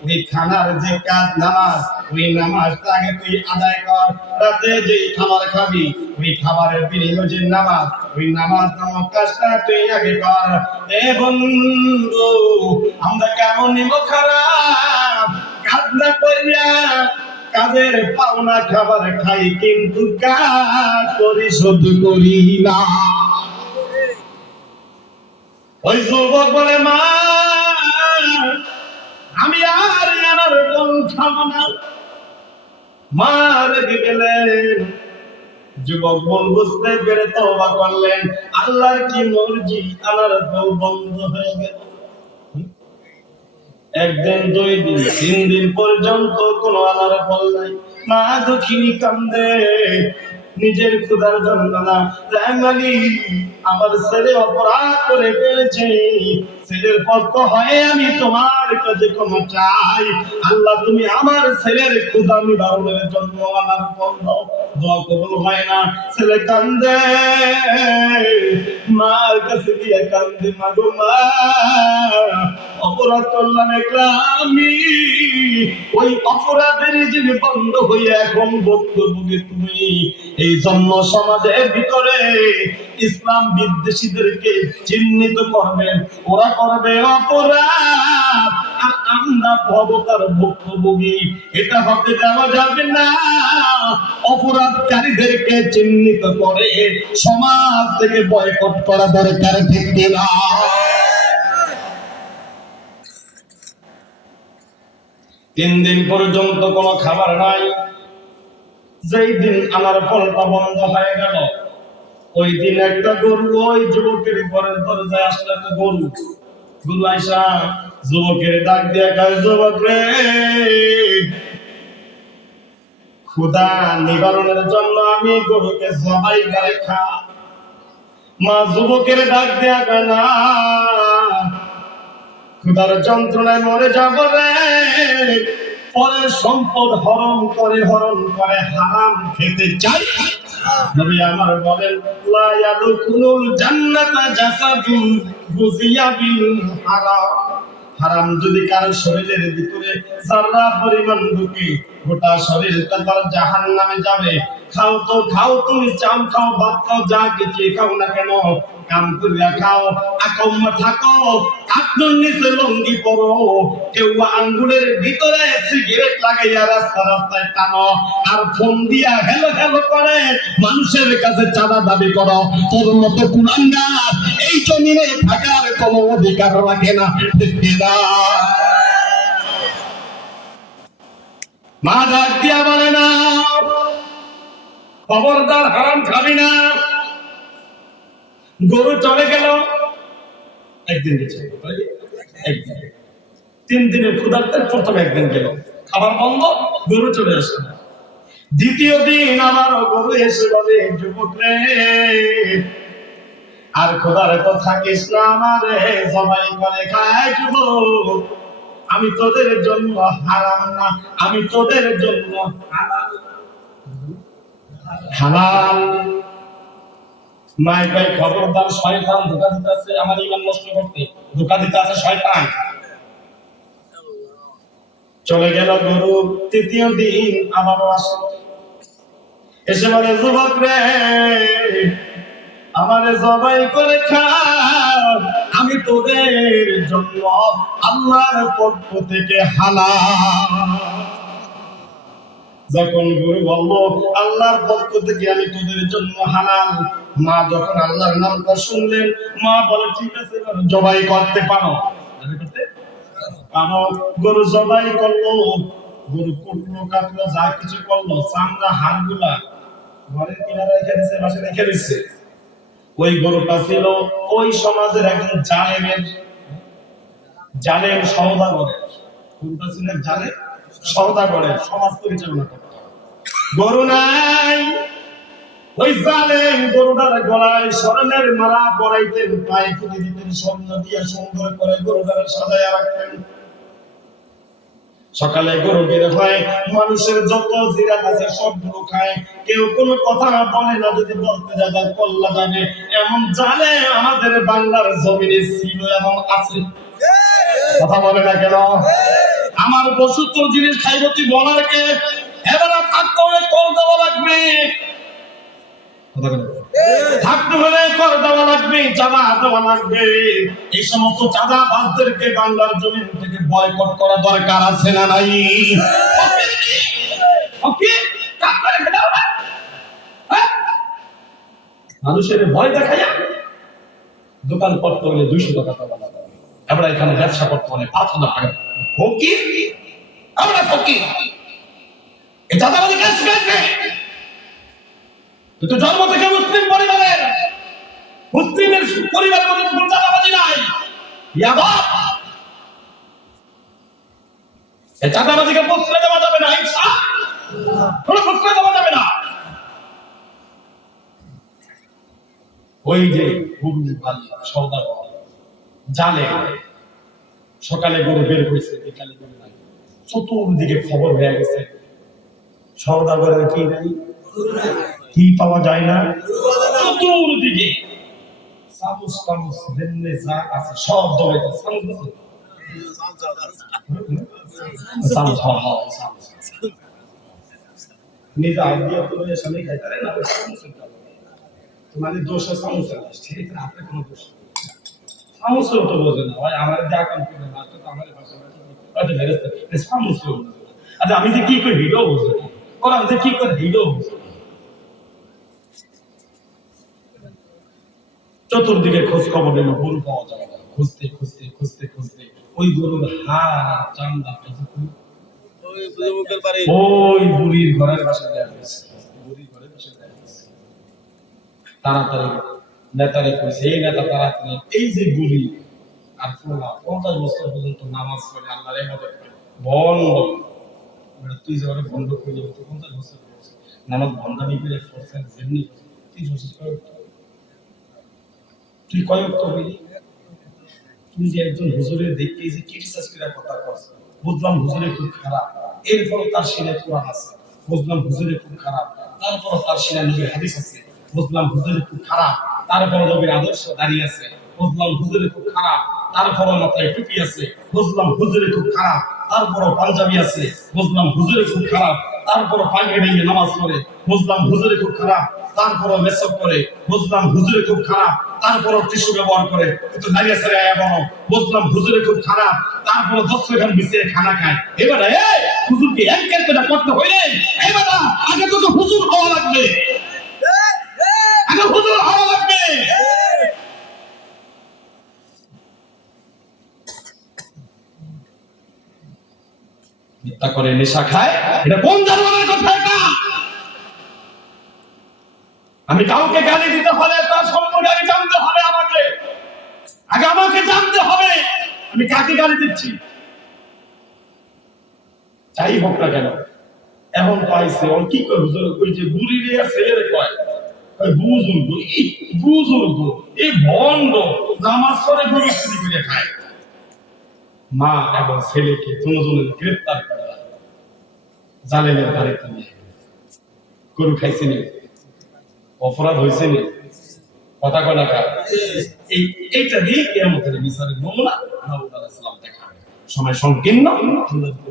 ওই খানার যে কাজ নামাজ, ওই নামাজটা আগে তুই আদায় কর। রাতে যে খাবার খাবি, ওই খাবারের বিনিময়ে যে নামাজ, ওই নামাজ নামক কাজটা তুই আগে কর। এ বন্ধু, আমরা কেমন নিব খারাপ কাজ না কইরা, কাজের পাওনা খাবার খাই কিন্তু কাজ পরিশোধ করি না। ওই যুবক বলে, মা আমি আর আমার বোন খাবো না। মা রেগে গেলেন। যুবক বোন বুঝতে পেরে তওবা করলেন, আল্লাহর কি মর্জি, আমার বউ বন্ধ হয়ে গেল। একদিন, 2 দিন, 3 দিন পর্যন্ত কোনো আলার ফল নাই। মা দুঃখিনী কান্দে, নিজের ক্ষুধার যন্ত্রণা। আমার ছেলে অপরাধ করে ফেলেছে, ছেলের পক্ষ হয়ে আমি তোমার কাছে ক্ষমা চাই। আল্লাহ, তুমি আমার ছেলের ক্ষুধা নিবারণের জন্য আমার ফল দাও। দোয়া কবুল হয় না, ছেলে কান্দে, মার কাছে গিয়ে কান্দে, মা গো মা, অপরাধ করলাম আমি, ওই অপরাধের যিনি বন্ধ হয়ে এখন ভুক্তভোগী তুমি। এই জন্য সমাজের ভিতরে ইসলাম বিদ্বেষীদেরকে চিহ্নিত করবেন, ওরা করবে অপরাধ আর আমরা ভবতার ভুক্তভোগী। এটা হতে দেওয়া যাবে না। অপরাধকারীদেরকে চিহ্নিত করে সমাজ থেকে বয়কট করা দরকার, ঠিক কিনা? 3 দিন পর্যন্ত কোনো খাবার নাই। যেই দিন আমার ফলটা বন্ধ হয়ে গেল, ওই দিন একটা গরু ওই যুবকের ঘরের দরজায় আসলে, একটা গরু আইসা যুবকের ডাক দিয়ে কয়, যুবক রে, ক্ষুধা নিবারণের জন্য আমি গরুকে জবাই করে খা। মা যুবকের ডাক দেয়া কয়, না, ক্ষুধার যন্ত্রণায় মরে যাব রে। পরের সম্পদ হরণ করে হারাম খেতে চাই। নবী আমার বলেন, লা ইয়াদখুলুল জান্নাতা জাসাদুন গুযিয়া বিল হারাম। হারাম যদি কারো শরীরের ভিতরে যারা পরিমাণ ঢুকে, গোটা শরীরটা তার জাহান্নামে যাবে। খাও তো খাও, তুমি চাল খাও, ভাত খাও, যা কিছু খাও না কেন, কাম করিয়া খাও, আকম্মা থাকো, আপনার নিচে লঙ্গি পরো, কেউ আঙ্গুলের ভিতরে সিগারেট লাগাইয়া রাস্তায় টানো, আর ফোন দিয়া হেলো করে মানুষের কাছে চাঁদা দাবি করো। তোর মতো কুলাঙ্গার এই জমিনে থাকার কোনো অধিকার রাখে না, ঠিক না? মা ডাক দিয়া বলে, না, খবরদার হারাম খাবি না। গরু চলে গেল, একদিন গেছে, 3 দিনের ক্ষুধার্তের প্রথম একদিন গেল, খাবার বন্ধ, গরু চলে আসে। দ্বিতীয় দিন আবার গরু এসে বলে, যুবক রে, আর খোদার তো থাকিস না, আমারে জবাই করে খায়। যুবক, আমি তোদের জন্য হারাম না, আমি তোদের জন্য হালাল। মাই ভাই, খবরদার, শয়তান ধোঁকা দিতে আছে আমার ইমান নষ্ট করতে, ধোঁকা দিতে আছে শয়তান। চলে গেল গরু। তৃতীয় দিন আবারও আসলো, এসে বলে, যুবক রে, আমারে জবাই করে খা, আমি তোদের জন্য আল্লাহর পক্ষ থেকে হালাল। যখন গরু বলল, আল্লাহর পক্ষ থেকে আমি তোদের জন্য হালাল, মা যখন আল্লাহর নামটা শুনলেন, মা বলে, ঠিক আছে, জবাই করতে পারো। গরু জবাই করলো, গরু কুটলো, কাটলো, যা কিছু করলো, চামড়া হাড়গুলা ঘরের কিনারে রেখে দিচ্ছে, পাশে রেখে দিচ্ছে। ওই গরুটা ছিল ওই সমাজের একজন জালেম সওদাগরের। কোনটা ছিলেন জানে? সওদাগরের, সমাজ পরিচালনা করত। গরু নাই, ওই জালেম গরুটার গলায় স্বর্ণের মালা পরাইতেন, পায়ে পুঁতি দিতেন, স্বর্ণ দিয়ে সুন্দর করে গরুটার সাজাইয়া রাখতেন। সকালে গরু বের হয়, মানুষের যত জিরাত আছে সবগুলো খায়, কেউ কোনো কথা বলে না। যদি বলতে যায় তার কল্লা যাবে, এমন জালে আমাদের বাংলার জমিনে ছিল এবং আছে। কথা বলে না কেন? আমার বসুত্তর জিনিস খাইবতি বলার কে? এবার থাকতে হলে কল দেওয়া লাগবে, থাকতে হলে কর দেওয়া লাগবে, চাঁদা দেওয়া লাগবে। এই সমস্ত চাঁদাবাজদেরকে বাংলার জমিন থেকে বয়কট করা দরকার আছে না নাই? মানুষের ভয় দেখাইয়া দোকান করতে হলে 200 টাকা দেওয়া লাগবে। আমরা এখানে ব্যবসা করতে হলে 5,000 টাকা। ফকির, আমরা ফকির। এই চাঁদাবাজি কে শিখাইছে? তুই তো জন্ম থেকে মুসলিম পরিবারের, মুসলিমের পরিবারের মধ্যে কোনো চাঁদাবাজি নাই। ইয়াবাব, এই চাঁদাবাজিকে প্রশ্রয় দেওয়া যাবে না, ইনশাআল্লাহ কোনো প্রশ্রয় দেওয়া যাবে না। ওই যে গরু সওদাগর জালে, সকালে গরু বের হয়েছে, বিকালে গরু নাই। চতুর্দিকে খবর হয়ে গেছে সওদাগরের কি নাই, কি পাওয়া যায় না। চতুর্দিকে সামুস টামুস যেমনি যা আছে সব দৌড়াইতে। নিজে আইডিয়া করে সামনে খাইতে পারে না, তোমাদের দোষ সামুস ঠিক না, আপনার কোনো দোষ সামুসও তো বোঝে না ভাই। আমার যা কাম করে না তো আমার সামুসও। আচ্ছা আমি যে কি করে ভিডিও বুঝবো, ওরা যে কি করে ভিডিও বুঝবো। চতুর্দিকে খোঁজ খবর নিল, গরু পাওয়া যাবে না। খুঁজতে খুঁজতে খুঁজতে খুঁজতে ওই গরুর হাড় চামড়া ওই বুড়ির ঘরের বাসায় দেওয়া হয়েছে। বুড়ির ঘরের বাসায় দেওয়া হয়েছে। তাড়াতাড়ি নেতারে কইছে, এই নেতা তাড়াতাড়ি এই যে বুড়ি আর পোলা 50 বছর পর্যন্ত নামাজ পড়ে আল্লাহর ইবাদত করে বন্ধ, তুই যে ওরে বন্ধ করে দিবি, তুই 50 বছর নামাজ বন্ধানি করে ফরছেন যেমনি 30 বছর পর তুই কয়েক কবি, তুই যে একজন হুজুরের দেখতে যে ক্রিটিসাইজ করে কথা কস, বুঝলাম হুজুরে খুব খারাপ, এরপর তার সিনে কোরআন আছে, বুঝলাম হুজুরে খুব খারাপ, তারপর তার সিনে নবীর হাদিস আছে, বুঝলাম হুজুরে খুব খারাপ, তারপর নবীর আদর্শ দাঁড়িয়ে আছে, বুঝলাম হুজুরে খুব খারাপ, তারপর মাথায় টুপি আছে, বুঝলাম হুজুরে খুব খারাপ, তারপর পাঞ্জাবি আছে, বুঝলাম হুজুরে খুব খারাপ, তারপর পাঞ্জাবি নিয়ে নামাজ পড়ে, বুঝলাম হুজুরে খুব খারাপ, তারপর মেসক করে, বুঝলাম হুজুরে খুব খারাপ, তারপর টিস্যু ব্যবহার করে, কিন্তু দাঁড়িয়ে ছেড়ে আয়া বলো, বুঝলাম হুজুরে খুব খারাপ, তারপর 10 টাকা বিছিয়ে খানা খায়। এবার এই হুজুরকে এক কেটে করতে হইলে এবার আগে তো হুজুর হওয়া লাগবে, আগে হুজুর হওয়া লাগবে। মিথ্যা করে নেশা খায়, এটা কোন জানোয়ারের কথা? এটা আমি কাউকে গালি দিতে হলে তার সম্পর্কে আগে জানতে হবে, আমাকে আগে আমাকে জানতে হবে আমি কাকে গালি দিচ্ছি। যাই হোক না কেন এখন পাইছে, ও কি করবে? ওই যে বুড়ি রে ছেলেরে কয় ওই বুজুর্গ, বুজুর্গ এই ভণ্ড নামাজ পড়ে গরু চুরি করে খায়। মা এবং ছেলেকে দুজনের গ্রেফতার করে জালেমের বাড়িতে নিয়ে গরু খাইছে নি, অপরাধ হয়েছে নি, কথা কয় না খায়। এইটা দিয়ে কিয়ামতের বিচারের নমুনা দাউদ আলাইহিস সালাম দেখাবে। সময় সংকীর্ণ,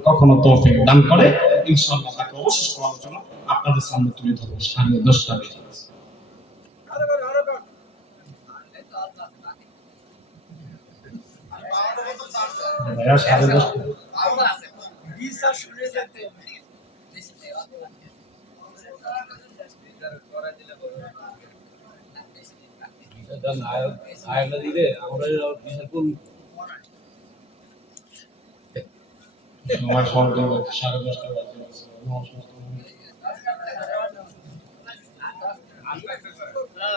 কখনো তৌফিক দান করে ইনশাআল্লাহ তাকে অবশিষ্ট আলোচনা আপনাদের সামনে তুলে ধরবো। সামনে 10টা বেজে গেছে। ভাইয়া 10:30 বিচার শুনে যেতে আয়না দিলে আমরা বিচার করব। সময় সংকীর্ণ, 10:30 বাজে।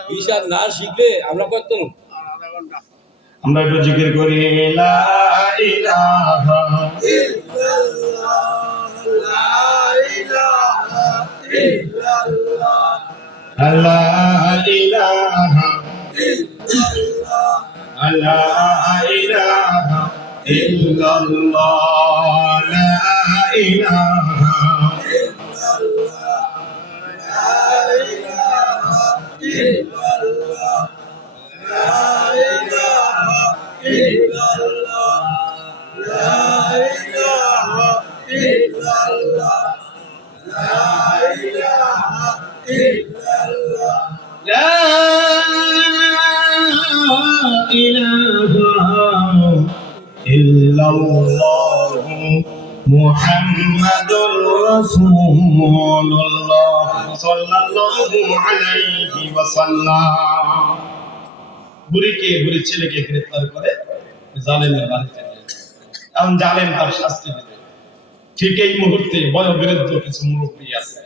বিচার না শিখলে আমরা কত আমরা একটু জিকির করি লা ইলাহা ইল্লাল্লাহ। লা ইলাহা লা ইলাহা ইল্লাল্লাহ লা ইলাহা لا إله إلا الله محمد رسول الله صلى الله عليه وسلم বুড়িকে বুড়ির ছেলেকে গ্রেফতার করে জালেমের বাড়িতে এখন জালেম তার শাস্তি দেবে ঠিক এই মুহূর্তে বয়োবৃদ্ধ কিছু মুরব্বী আছে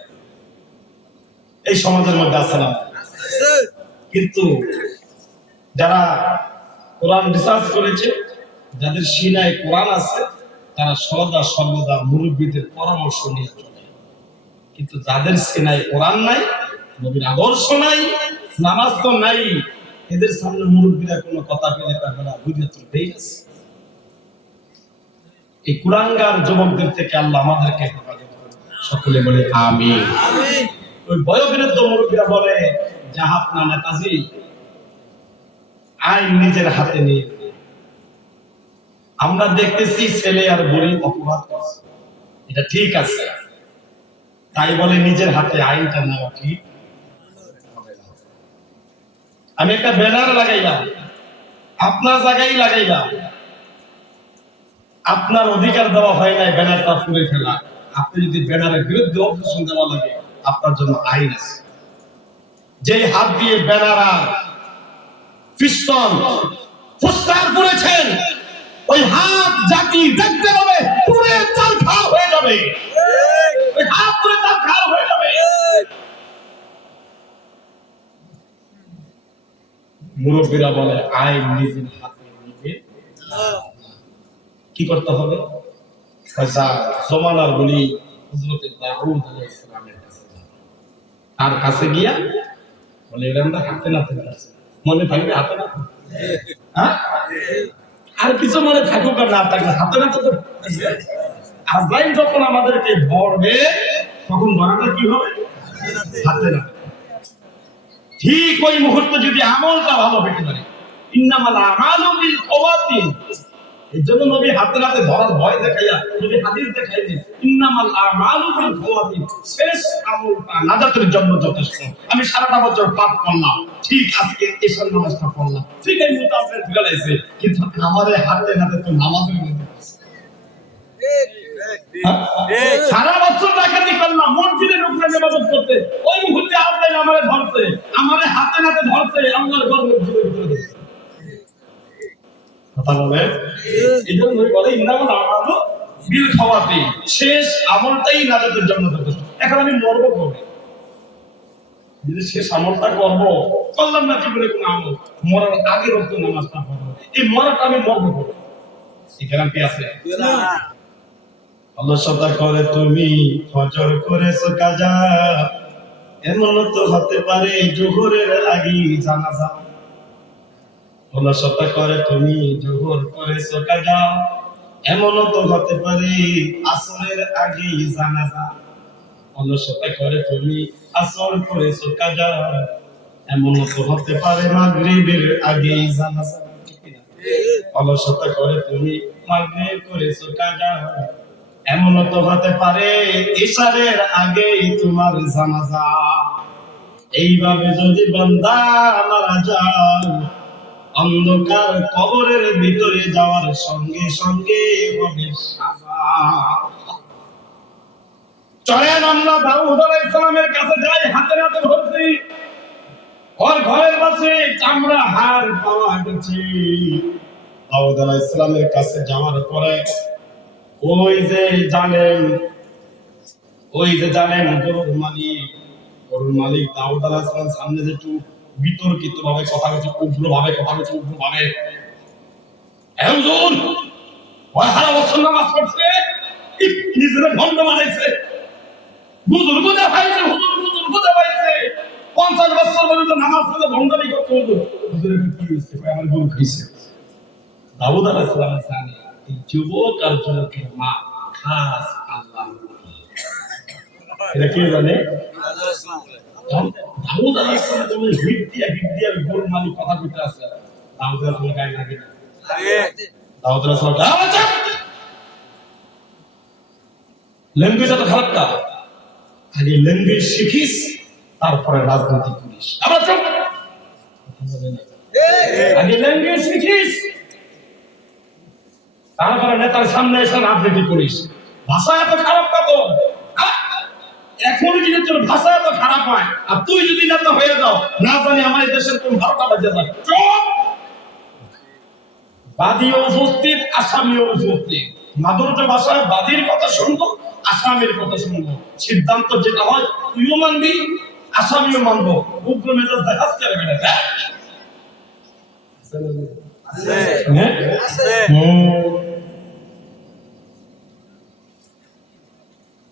এই সমাজের মধ্যে আছে না কিন্তু যারা কোরআন রিসার্চ করেছে যাদের সিনায় কোরআন আছে তারা সর্বদা মুরব্বীদের পরামর্শ নিয়ে চলে কিন্তু যাদের সিনায় কোরআন নাই নবীর আদর্শ নাই নামাজ তো নাই এদের সামনে মুরব্বীরা কোনো কথা বলে পারবে না বুঝে চলতেই আছে এই কুরাঙ্গার যুবকদের থেকে আল্লাহ আমাদেরকে হেফাজত করুন সকলে বলে আমিন আমিন ওই বয়োবৃদ্ধ মুরব্বীরা বলে জাহাত না নেতাজি আইন নিজের হাতে নিয়ে আমরা দেখতেছি ছেলে আর বুড়ি অপরাধ করছে এটা ঠিক আছে তাই বলে নিজের হাতে আইনটা নেওয়া ঠিক আমি একটা ব্যানার লাগাইলাম আপনার জায়গায় লাগাইলাম আপনার অধিকার দেওয়া হয় নাই ব্যানারটা পুড়ে ফেলা আপনি যদি ব্যানারের বিরুদ্ধে অবস্থান দেওয়া লাগে আপনার জন্য আইন আছে যে হাত দিয়ে ব্যানার আর পিস্তল পোস্টার পুড়েছেন ওই হাত জাতি দেখতে পাবে পুড়ে চারখার হয়ে যাবে ওই হাত পুড়ে চারখার হয়ে যাবে মুরব্বীরা বলে আইন নিজের হাতে নিতে কি করতে হবে জমানার বলি হযরত দাউদ আলাইহিস সালামের কাছে তার কাছে গিয়া বলে এরা আমরা হাতে নাতে মনে থাকবে হাতে না হ্যাঁ আর কিছু মনে থাকুক আর না থাকলে হাতে নাতে তো আজরাইল যখন আমাদেরকে ধরবে তখন ধরাটা কি হবে হাতে না ঠিক ওই মুহূর্তে যদি আমলটা ভালো হতে পারে ইন্নামাল আমালু বিল খাওয়াতিন এজন্য নবী হাতে নাতে ধরার ভয় দেখাইয়া নবী হাদিস দেখাইলেন ইন্নামাল আমালু বিল খাওয়াতিন শেষ আমলটা নাজাতের জন্য যথেষ্ট আমি সারাটা বছর পাপ করলাম ঠিক আজকে এশার নামাজটা পড়লাম ঠিক এই মুতাসির ফিরাইছে কিন্তু আমাদের হাতে নাতে তো নামাজই নেই সারা বছর ডাকাতি করলাম মসজিদে ঢুকলাম ইবাদত করতে ওই মুহূর্তে আল্লাহ আমারে ধরছে আমারে হাতে নাতে ধরছে আল্লাহর গর্বের ভিতরে কথা বলে এইজন্য বলে ইন্নামাল আমালু বিল খাওয়াতিন শেষ আমলটাই নাজাতের জন্য যথেষ্ট এখন আমি মরবো কবে যদি শেষ আমলটা করলাম না জীবনে কোনো আমল মরার আগে রক্ত নামাজটা পড়বো এই মরাটা আমি মরবো কবে এই গ্যারান্টি আছে না অলসতা করে তুমি ফজর করেছো কাজা এমন তো হতে পারে জোহরের আগে জানাজা অলসতা করে তুমি জোহর করেছো কাজা এমন তো হতে পারে আসরের আগে জানাজা অলসতা করে তুমি আসর করেছো কাজা এমন তো হতে পারে মাগরিবের আগে জানাজা অলসতা করে তুমি মাগরিব করেছো কাজা এমন তো হতে পারে ইশারের আগেই তোমার জানাজা এইভাবে যদি বান্দা মারা যায় অন্ধকার কবরের ভিতরে যাওয়ার সঙ্গে সঙ্গে হবে সাজা চলেন আমরা দাউদ আলাইহিস সালামের কাছে যাই হাতে হাতে ধরছি ওর ঘরের পাশে চামড়া হাড় পাওয়া গেছে দাউদ আলাইহিস সালামের কাছে যাওয়ার পরে ওই যে জানেন গরুর মালিক দাউদ আলাইহিস সালাম সামনে যে একটু বিতর্কিত ভাবে কথা বলছে উগ্র ভাবে হুজুর ওই হারা বছর নামাজ পড়ছে নিজের ভণ্ড বানাইছে বুজুর্গ দেখাইছে, বুজুর্গ দেখাইছে 50 বছর পর্যন্ত নামাজ পড়ে ভণ্ডামি করতে হতো। হুজুরের কি হইছে? আমার গরু খাইছে। দাউদ আলাইহিস সালাম জানে এই যুবক আর যুবকের মা খাস আল্লাহ। এটা কি জানে? দাউদ আলাইহিস সালাম যখন হিট দিয়া গরুর মালিক কথা কইতে আছে, দাউদ আলাইহিস সালাম গায়ে লাগে না। দাউদ আলাইহিস সালাম ল্যাঙ্গুয়েজ এত খারাপ কা? আগে ল্যাঙ্গুয়েজ শিখিস, তারপরে রাজনীতি করিস। আবার চুপ। আগে ল্যাঙ্গুয়েজ শিখিস, তারপরে নেতার সামনে এসে রাজনীতি করিস। ভাষা এত খারাপ কা তো? এখন যদি তোর ভাষা এত খারাপ হয় আর তুই যদি নেতা হয়ে যাও, না জানি আমার দেশের কোন ভারটা বাজে যায়। চুপ। বাদীও উপস্থিত, আসামিও উপস্থিত। মাদুর্য ভাষায় বাদীর কথা শুনবো, আসামির কথা শুনবো। সিদ্ধান্ত যেটা হয় তুইও মানবি, আসামিও মানবো। উগ্র মেজাজ দেখাস কেন বেটা?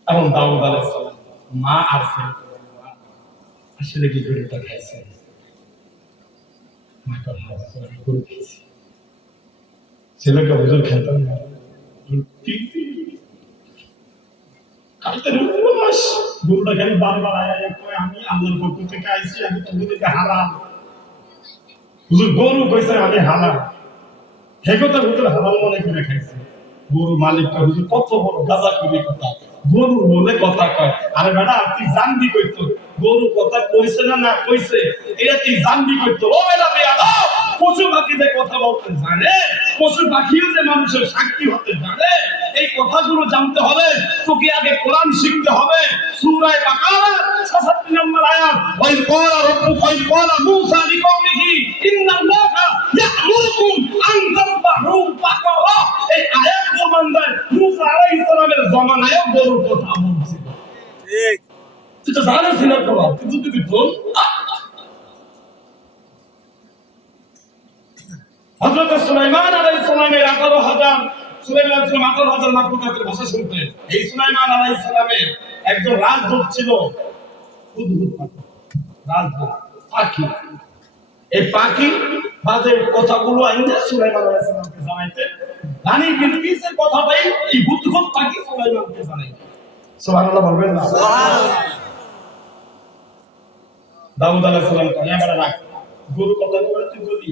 এখন দাউদ আলাইহিস সালাম মা আর ছেলে আসলে কি গরুটা খাইছে? মা কথা গরু খাইছে। ছেলেকে হুজুর খেতাম না, গরুটা খালি বারবার আমি আল্লাহর পক্ষ থেকে আইছি, আমি তোমাদেরকে হারাম। হুজুর গরু কইছে আমি হারাম, হে কথা হুজুর হারাম মনে করে খাইছে। গরু মালিকটা হুজুর কত বড় গাজা করি কথা, গরু বলে কথা কয়। আরে বেটা তুই জানবি কইতো গরু কথা কইছে না না কইছে, এটা তুই জানবি কইতো। ও বেটা বেয়াদব, পশু পাখিদের কথা বলতে জানে, পশু পাখিও যে মানুষের সাক্ষী হতে জানে। এই কথাগুলো জানতে হবে তোকে আগে কোরআন শিখতে হবে। সূরা বাকারা 66 নম্বর আয়াত, ওয়াইল ক্বালা রাব্বুকা ওয়াইল ক্বালা মূসা লিকওমিহি ইন্নাল্লাহা ইয়া'মুরুকুম আন তাযবাহু বাকারা। এই আয়াত প্রমাণ দেয় মূসা আলাইহিস সালামের জামানায়ও গরুর কথা বলছিল। ঠিক, তুই তো জানিস না তো, তুই যদি বল হযরত সুলাইমান আলাইহিস সালামের 11,000 সুলাইমান ছিল 11,000 মাখলুকাতের ভাষা শুনতেন। এই সুলাইমান আলাইহিস সালামের একজন রাজদূত ছিল, উদ্ভুত পাখি, রাজদূত পাখি। এই পাখি বাজে কথাগুলো আইনা সুলাইমান আলাইহিস সালামকে জানাইতে, রানী বিলকিসের কথাটাই এই উদ্ভুত পাখি সুলাইমানকে জানাইতে। সুবহানাল্লাহ বলবেন না? সুবহানাল্লাহ। দাউদ আলাইহিস সালাম এবারে রাখ, গরু কথা বলে তুই বলি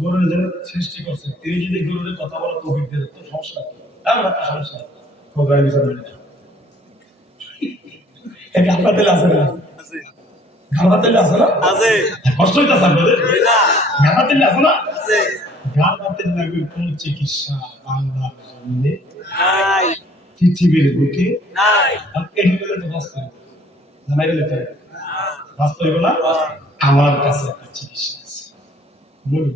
গরুর যে সৃষ্টি করছে, তিনি যদি গরুর কথা বলে তৌফিক দিয়ে তো সমস্যা কি? আমরা তো সমস্যা কোথায় নিছে না? এই গালবাতেল আছে না? আছে। গালবাতেল আছে না? আছে। কষ্ট হইতাছে আপনাদের? না। গালবাতেল আছে না? আছে। গালবাতেল লাগবে কোন চিকিৎসা বাংলার জমিনে নাই, পৃথিবীর বুকে নাই। আর এই বলে তো বাস্তব জানাই গেলে তো বাস্তব হইব না। আমার কাছে একটা চিকিৎসা আছে, বলি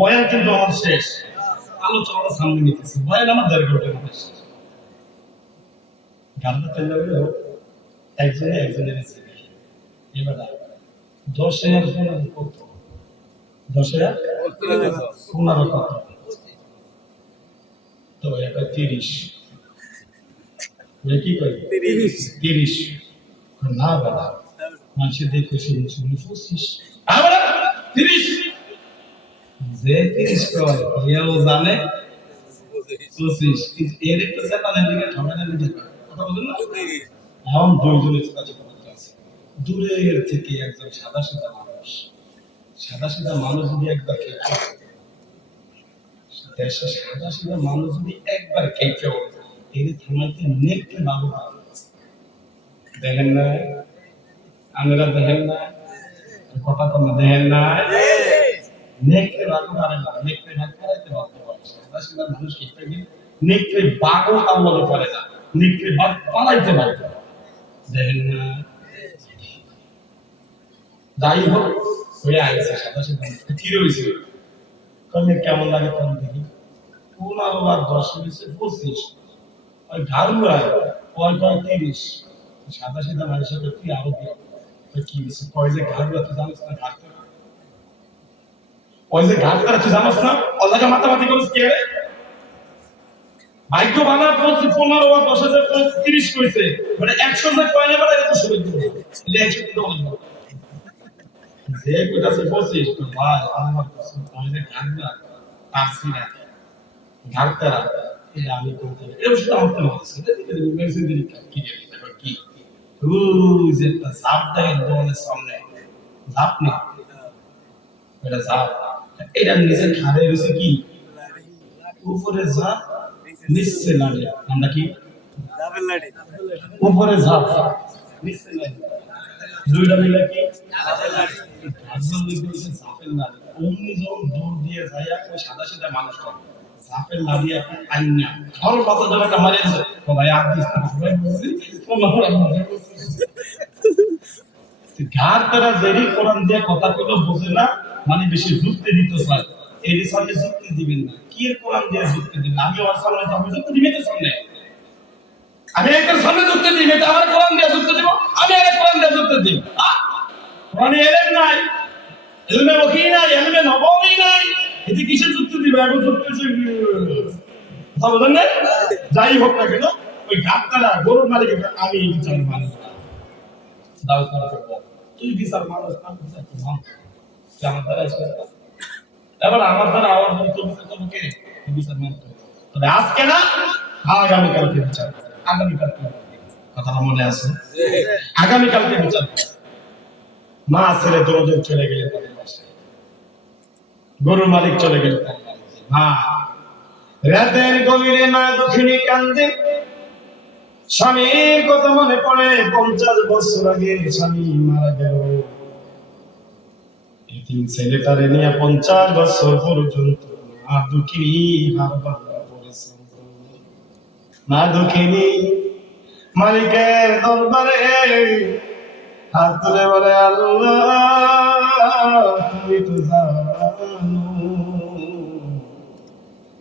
বয়ান কিন্তু আমার শেষ, আলোচনা সামনে নিতেছি। বয়ান আমার 1.5 ঘন্টার মধ্যে শেষ। গানটা তেলে একজনের এবার 10,000 কত? 10,000 15 কত? তো এটা 30 কি কই 30 না বাবা, মানুষের দেখে শুরু 25 আবার 30 যে 30 কয় এও জানে 25, কিন্তু এর একটা সেটানের দিকে ঝামেলা দিতে কথা বলেন না। এখন দুইজনের কাছে কথা আছে, দূরের থেকে একজন সাদা সাদা মানুষ যদি একবার খেয়ে দেশে সাদা সাদা মানুষ যদি একবার খেয়ে এর থামাইতে নেকড়ে বাবু দেখেন না, আমরা দেখেন না, কথা তো দেখেন না, নেকড়ে বাবু পারে না, নেকড়ে ভাগ করাইতে বাধ্য করে। সাদা সাদা মানুষ খেতে গিয়ে নেকড়ে বাঘও কামড়াতে পারে না, নেকড়ে বাঘ পালাইতে পারে না, দেখেন না। যাই হোক হয়ে আইছে সাদা সাদা কি রয়েছে কমে কেমন লাগে তখন দেখি 15 আর 10 হয়েছে 25, ওই ঘাড়ুয়ায় ওই 30 সাদা সাদা মানুষের কি আরো দিয়ে কি হয়েছে কয় যে ঘাড়ুয়া তুই জানিস না, ঘাড়তে ওই যে ঘাট করা তুই জানিস না, অল্লাহকে মাতামাতি করিস কে রে? ভাগ্য বানা 15 বা 10,000 30 কইছে মানে 100 যে কয়নে বলে এত শুরু দিব লেখে তো যে কইতাছে 25 তো ভাই আমার কাছে কইলে কান্না পারছি না ঢালতারা এই আমি কইতে এর সাথে আমার তো আছে দেখি মেসেজ দিই কি দেখো কি যে একটা সাপ দেখেন দোকানের সামনে সাপ না এটা সাপ এটা নিচে খাড়ে রয়েছে কি উপরে সাপ নিচে লাড়ি আমরা কি জাবের লাড়ি উপরে সাপ নিচে লাড়ি দুইটা মিলে কি জাবের লাড়ি একজন দেখতেছে সাপের লাড়ি অমনি যখন দূর দিয়ে যায় ওই সাদা সাদা মানুষটা সাপের লাড়ি এখন আইনা ধর বাতা ধরে মারিয়েছে ও ভাই আর দিস না ভাই বুঝছি গার তারা দেরি কোরআন দিয়ে কথা কইলো বুঝে না মানে বেশি যুক্তি দিতে চায় এই সামনে যুক্তি দিবেন না কি এর কোরআন দিয়ে যুক্তি দিবেন আমি ওর সামনে যাবো যুক্তি দিবেন সামনে আমি এর সামনে যুক্তি দিবেন এটা আমার কোরআন দিয়ে যুক্তি দিব আমি এর কোরআন দিয়ে যুক্তি দিই কোরআনে এলেন নাই এলমে ওয়াহি নাই এলমে নববী নাই এতে কিসের যুক্তি দিবে এখন যুক্তি বুঝলেন না যাই হোক না কেন ওই গাবতারা গরুর মালিক আমি এই বিচার মানি দাও করব তুই বিচার মানুষ না বিচার করব আমার দ্বারা এবার আমার দ্বারা আওয়াজ তো বিচার করব কে বিচার মানতে তবে আজকে না আগামী কালকে বিচার আগামী কালকে কথা মনে আছে আগামী কালকে বিচার মা ছেলে দরজে চলে গেলে তাদের বাসায় গরুর মালিক চলে গেল মা রাতের গভীরে মা দক্ষিণী কান্দে স্বামীর কথা মনে পড়ে 50 বছর আগে স্বামী মারা গেল এই তিন ছেলেটারে নিয়ে 50 বছর পর্যন্ত মা দুঃখিনী হারবার পড়েছে মা দুঃখিনী মালিকের দরবারে হাত তুলে বলে আল্লাহ তুমি তো জানো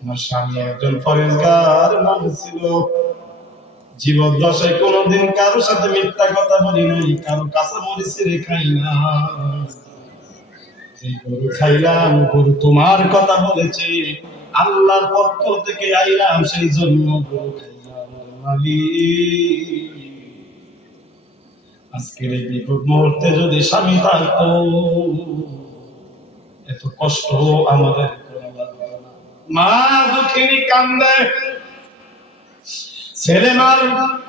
আমার স্বামী একজন ফরেজগার মানুষ ছিল জীবন দশায় কোনদিন কারোর সাথে মিথ্যা কথা বলি নাই কারো কাঁচা মরিচ খাই না যে গরু খাইলাম গরু তোমার কথা বলেছে আল্লাহর পক্ষ থেকে আইলাম সেই জন্য গরু খাইলাম মালিক আজকের এই বিপদ মুহূর্তে যদি স্বামী থাকতো এত কষ্ট আমাদের মা দুঃখিনী কান্দে ছেলে মার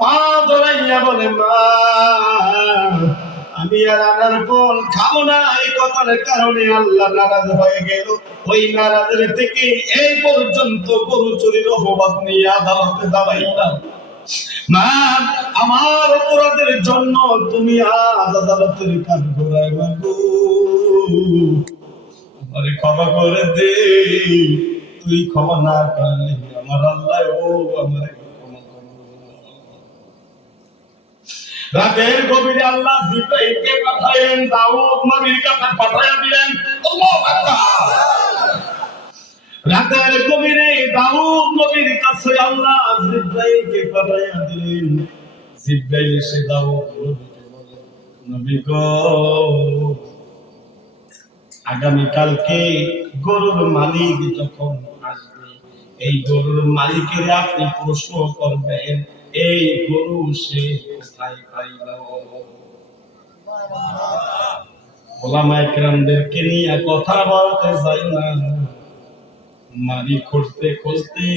পা ধরাইয়া বলে মা আমি আর আনার ফল খাবো না এই কথার কারণে আল্লাহ নারাজ হয়ে গেল ওই নারাজের থেকে এই পর্যন্ত গরু চুরির অপবাদ নিয়ে আদালতে দাঁড়াইলাম মা আমার অপরাধের জন্য তুমি আজ আদালতের কাঠ ঘোরায় মাগো আমারে ক্ষমা করে দে তুই ক্ষমা না করলে আমার আল্লাহ ও আমার রাতের গভীরে আল্লাহ জিব্রাইলকে পাঠালেন দাউদ নবীর কাছে পাঠায়া দিলেন আল্লাহু আকবার রাতের গভীরে দাউদ নবীর কাছে আল্লাহ জিব্রাইলকে পাঠায়া দিলেন জিব্রাইল এসে দাউদ নবীকে বলে নবী গো আগামী কালকে গরুর মালিক যখন আসবে এই গরুর মালিকের আপনি প্রশ্ন করবেন এই গরু সে কোথায় পাইল ওলামায়ে কেরামদেরকে নিয়ে কথা বলতে যাই না মারি খুঁজতে খুঁজতে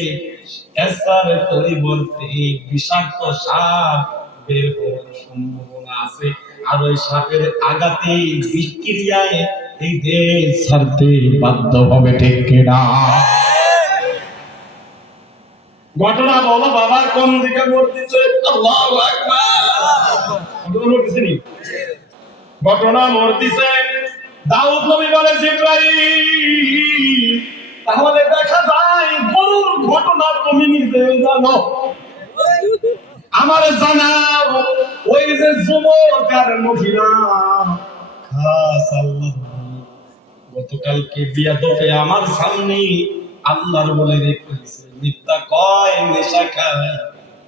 এসার পরিবর্তে বিষাক্ত সাপ বের হওয়ার সম্ভাবনা আছে আর ওই সাপের আঘাতে বিষক্রিয়ায় এই দেশ ছাড়তে বাধ্য হবে ঠিক কিনা ঘটনা বলো বাবা কোন দিকে মরতেছে আল্লাহু আকবার ঘটনা মরতেছে নি ঘটনা মরতেছে দাউদ নবী বলে জিব্রাইল তাহলে দেখা যায় গরুর ঘটনা তুমি নিজে জানো আমারে জানাও ওই যে যুবক আর মহিলা খাস আল্লাহ গতকালকে বিয়াদতে আমার সামনে আল্লাহর বলে রেখেছে মিথ্যা কয় নেশা খায়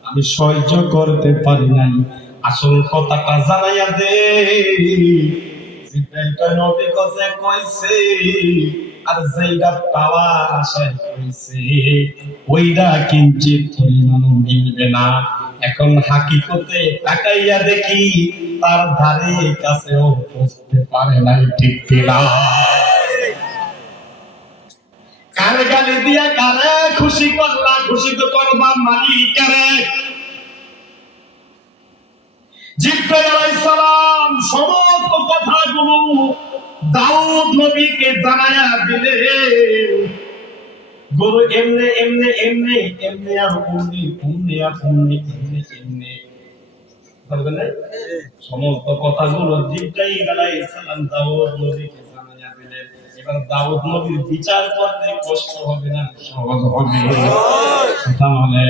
আমি সহ্য করতে পারি নাই আসল কথাটা জানাইয়া দে জিব্রাইল নবী কাছে কইছে আর যেইটা পাওয়ার আশায় করেছে ওইটা কিঞ্চিত পরিমাণও মিলবে না। এখন হাকিকতে তাকাইয়া দেখি তার ধারে কাছেও পৌঁছতে পারে নাই, ঠিক কিনা? কারে গালি দিয়া কারে খুশি করলা, খুশি তো করবা মালিকেরে। জিবরাইল আলাইহিস সালাম সমস্ত কথাগুলো দাউদ নবীকে জানায়া দিলেন। গরু এমনে এমনে এমনে এমনে আর অমনি অমনি আর অমনি এমনে এমনে বলবেন না, সমস্ত কথাগুলো জিবরাইল আলাইহিস সালাম দাউদ নবীকে জানায়া দিলেন। এবার দাউদ নবীর বিচার করতে কষ্ট হবে না সহজ হবে? তাহলে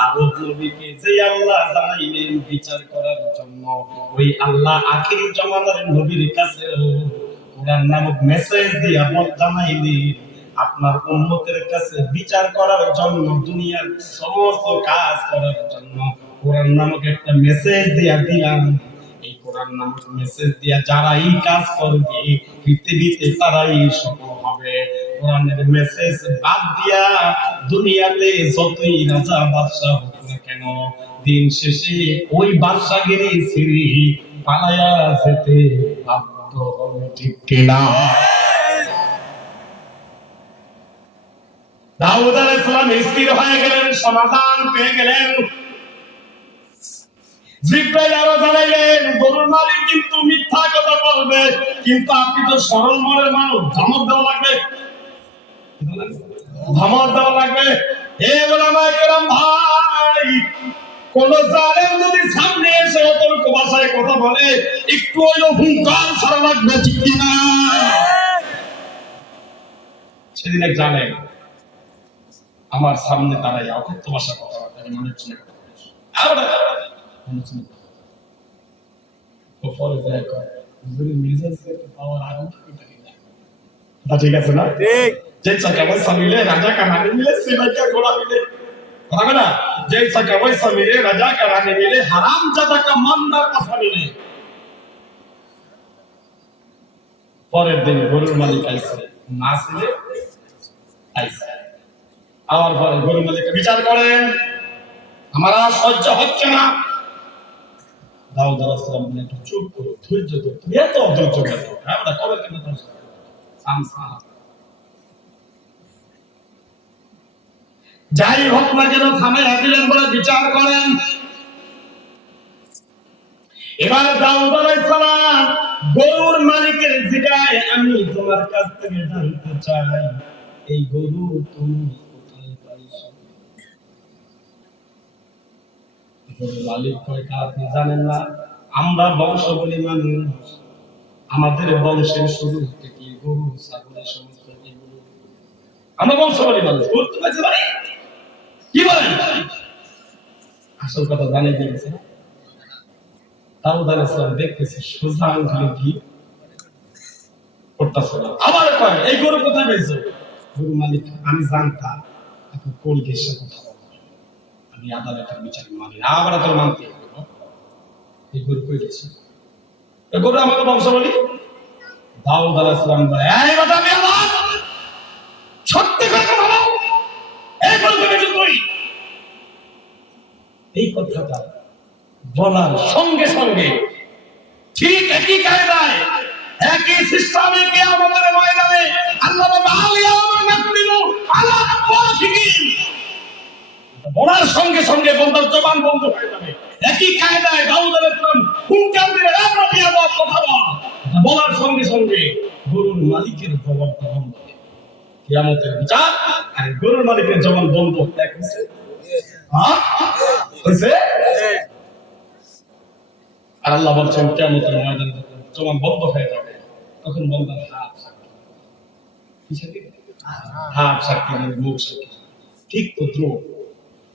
দাউদ নবীকে যে আল্লাহ জানাইলেন বিচার করার জন্য, ওই আল্লাহ আখিরি জামানার নবীর কাছে কোরআন নামক মেসেজ দিয়া জানাইলেন আপনার উম্মতের কাছে বিচার করার জন্য, দুনিয়ার সমস্ত কাজ করার জন্য কোরআন নামক একটা মেসেজ দিয়া দিলাম। এই কোরআন নামক মেসেজ দিয়া যারা এই কাজ করবে পৃথিবীতে তারাই সফল হবে। কোরআনের মেসেজ বাদ দিয়া দুনিয়াতে যতই রাজা বাদশা হোক না কেন, দিন শেষে ওই বাদশাগিরি ছিঁড়ি পালায়া যেতে বাধ্য হবে, ঠিক কিনা? দাউদ আলাইহিস সালাম স্থির হয়ে গেলেন, সমাধান পেয়ে গেলেন। জিবরাইল আরো জানাইলেন গরুর মালিক কিন্তু মিথ্যা কথা বলবে, কিন্তু আপনি তো সরল মনের মানুষ, ধমক দেওয়া লাগবে, ধমক দেওয়া লাগবে। হে ওলামায়ে কেরাম ভাই, কোন জালেম যদি সামনে এসে অতর্ক ভাষায় কথা বলে একটু হইলো হুঙ্কার ছাড়া লাগবে, ঠিক কিনা? সেদিন এক জালেম আমার সামনে দাঁড়াইয়া অকথ্য ভাষায় কথাবার্তা মনে হচ্ছে না, ঠিক আছে না? যে চাকা পয়সা মিলে রাজা কারানি মিলে সিমাইকা ঘোড়া মিলে হবে না, যে চাকা পয়সা মিলে রাজা কারানি মিলে হারাম জাদা কা মান্দার কথা মিলে। পরের দিন গরুর মালিক আইছে, মাছ মিলে আইছে, আবার পরে গরুর মালিক বিচার করেন, আমার আর সহ্য হচ্ছে না। দাউদ আলাইহিস সালাম বলেন একটু চুপ করো, ধৈর্য ধরো, তুমি এত অধৈর্য কেন? আমরা কবে কেন তোমার যাই হোক না কেন থামাইয়া দিলেন, বলে বিচার করেন। এবার দাউদ আলাইহিস সালাম গরুর মালিকের জিগায়, আমি তোমার কাছ থেকে জানতে চাই এই গরু তুমি কোথায় পাইছো? গরুর মালিক কয় আপনি জানেন না, আমরা বংশবলী মানুষ, আমাদের বংশের শুরু থেকে গরু ছাগলের সমস্ত এগুলো, আমরা বংশবলী মানুষ, করতে পারছি না। কি বলেন? আসল কথা জানিয়ে দিয়েছে। দাউদ আলাইহিস সালাম দেখতেছে সোজা আঙ্গুলে কি করতেছে না। আবার কয় এই গরু কোথায় পেয়েছো? গরু মালিক আমি জানতাম এখন কোন দেশে কথা বলবো, আমি আদালতের বিচার মানি না। আবার তোর মানতে হবে, এই গরু কই গেছে? এই গরু আমাকে বংশবলী। দাউদ আলাইহিস সালাম বলে এই কথা আমি আমার সত্যি করে বলো, এই গরু পেয়েছো তুই? এই কথাটা বলার সঙ্গে সঙ্গে ঠিক একই কায়দায় একই সিস্টেমে কিয়ামতের ময়দানে আল্লাহ বলে আলিয়ামা নাকলিলু আলা আফওয়াহিহিম, বলার সঙ্গে সঙ্গে বন্দার জবান বন্ধ হয়ে যাবে। একই কায়দায় দাউদ আলাইহিস সালাম হুঙ্কার দিলেন আমরা বিয়াদব কথা বল, বলার সঙ্গে সঙ্গে গরুর মালিকের জবান বন্ধ। কিয়ামতের বিচার আর গরুর মালিকের জবান বন্ধ হয়েছে, হ্যাঁ হয়েছে। আর আল্লাহ বলছেন কিয়ামতের ময়দানে যখন জবান বন্ধ হয়ে যাবে তখন বন্দার হাত সাক্ষী, হাত সাক্ষী, মুখ সাক্ষী। ঠিক তদ্র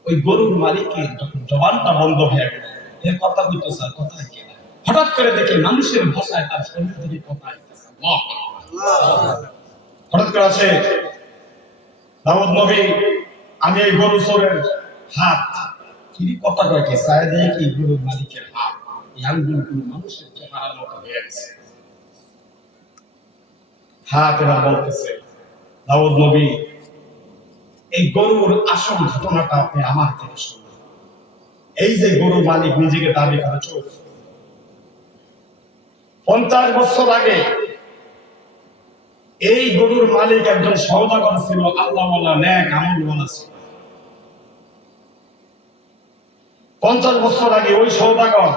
ওই গরুর মালিকের যখন জবানটা বন্ধ হয়ে গেল, এ কথা কইতো স্যার কথা কি না, হঠাৎ করে দেখে মানুষের ভাষায় তার শরীর থেকে কথা আইতেছে। হঠাৎ করে আসে দাউদ নবী, আমি এই গরু চোরের হাত, কি কথা কয় কি চায় দিয়ে কি গরুর মালিকের হাত, এই আঙ্গুলগুলো মানুষের চেহারার মতো হয়ে গেছে। হাত এবার বলতেছে দাউদ নবী এই গরুর আসল ঘটনাটা আপনি আমার থেকে শুনবেন। এই যে গরু মালিক নিজেকে দাবি করে চোর, 50 বছর আগে এই গরুর মালিক একজন সওদাগর ছিল, আল্লাহওয়ালা নেক আমলওয়ালা ছিল। 50 বছর আগে ওই সওদাগর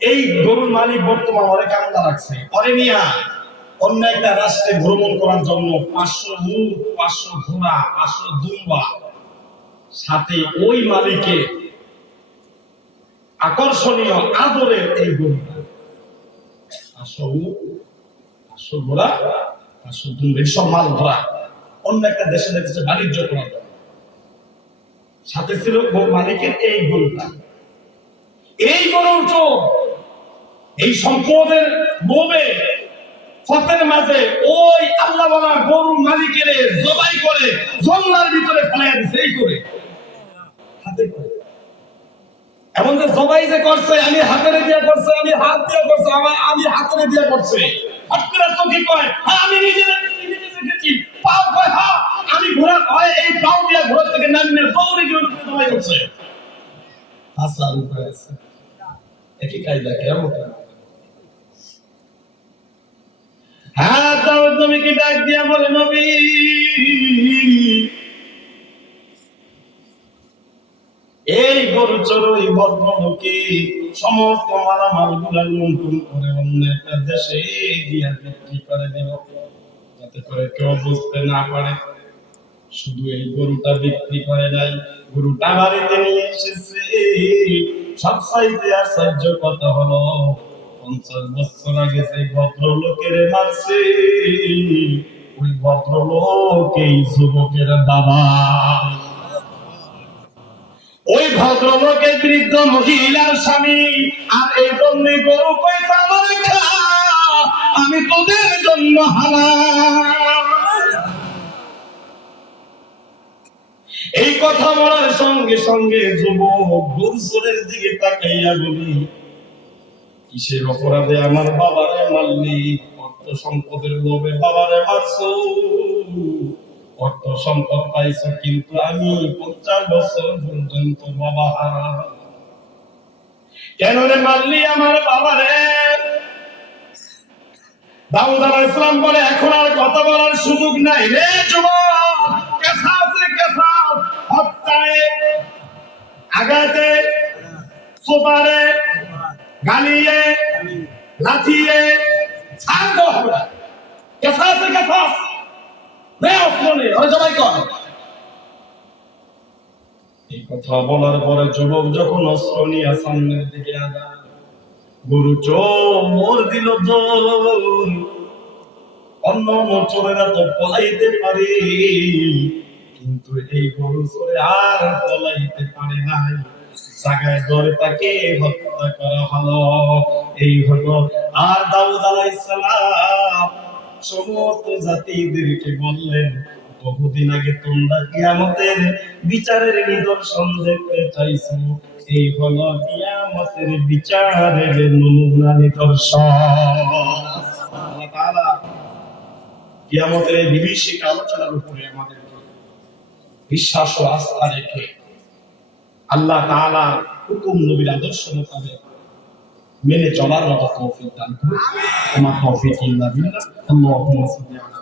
এই গরুর মালিক বর্তমান অনেক কামলা রাখছে, পরে নিয়া অন্য একটা রাষ্ট্রে ভ্রমণ করার জন্য 500 উট, 500 ঘোড়া, 500 দুম্বা সাথে ওই মালিকের আকর্ষণীয় আদরের এই গরুটা 500 উট, 500 ঘোড়া, 500 দুম্বা সব মাল ভরা অন্য একটা দেশে যাচ্ছে বাণিজ্য করার জন্য। সাথে ছিল মালিকের এই গরুটা। এই গরুর চোখ এই সম্পদের লোভে ফতের মাঝে ওই আল্লাহ বলা গরুর মালিকের জবাই করে জঙ্গলার ভিতরে ফেলে দিছে। এই করে হাতে করে এমন যে জবাই যে করছে, আমি হাতেরে দিয়ে করছে, আমি হাত দিয়ে করছে, আমি হাতেরে দিয়ে করছে। হঠাৎ চোখে কয় হ্যাঁ আমি নিজে দেখেছি, পাও কয় হ্যাঁ আমি ঘোড়া হয় এই পাও দিয়ে ঘোড়া থেকে নামিয়ে দৌড়ে গিয়ে জবাই করছে। আসার উপরে আছে একই কায়দা কেমন। হ্যাঁ দাউদ নবীকে ডাক দিয়া বলে নবী এই গরু চড়ুই ভদ্রলোকে সমস্ত মালামাল গুলা লুণ্ঠন করে অন্য একটা দেশে দিয়া বিক্রি করে দেব, যাতে করে কেউ বুঝতে না পারে। শুধু এই গরুটা বিক্রি করে নাই, গরুটা বাড়িতে নিয়ে এসেছে। সবচাইতে আশ্চর্য কথা হলো 50 বছর আগে যে ভদ্রলোকের মারছে ওই ভদ্রলোক এই যুবকের বাবা। ওই ভদ্রলোকের বৃদ্ধ মহিলার স্বামী। আর এই জন্য গরু পয়সা আমার খা, আমি তোদের জন্য হালাল। এই কথা বলার সঙ্গে সঙ্গে যুবক গরু চোরের দিকে তাকাইয়া বলি কিসের অপরাধে আমার বাবারে মারলি? অর্থ সম্পদের লোভে বাবারে মারছো, অর্থ সম্পদ পাইছো, কিন্তু আমি 50 বছর পর্যন্ত বাবা হারা। কেন রে মারলি আমার বাবারে? দাউদ আলাইহিস সালাম বলে এখন আর কথা বলার সুযোগ নাই রে যুবক। কেসাসে কেসাস, হত্যায়, আঘাতে, সোপারে, গালিয়ে, লাথিয়ে ছাড় দেওয়া হবে না। কেসাসে কেসাস এই কথা বলার পরে যুবক যখন অস্ত্র নিয়ে সামনের দিকে আগায়, গরু চোর দিল দৌড়। অন্য চোরেরা তো পলাইতে পারে, কিন্তু এই গরু চোরে আর পলাইতে পারে নাই। জায়গায় ধরে তাকে হত্যা করা হলো। এই হলো। আর দাউদ আলাইহিস সালাম সমস্ত জাতিদেরকে বললেন বহুদিন আগে তোমরা কিয়ামতের বিচারের নিদর্শন দেখতে চাইছো, এই হলো কিয়ামতের বিচারের নমুনা নিদর্শন। আল্লাহ তাআলা কিয়ামতের বিভীষিক আলোচনার উপরে আমাদের বিশ্বাস ও আস্থা রেখে আল্লাহ তাআলা হুকুম নবীর আদর্শ মোতাবেক মেনে চলার মতো তৌফিক দান করুন। আমার তৌফিক ইল্লা বিল্লাহ। আল্লাহুম্মা সাল্লি আলা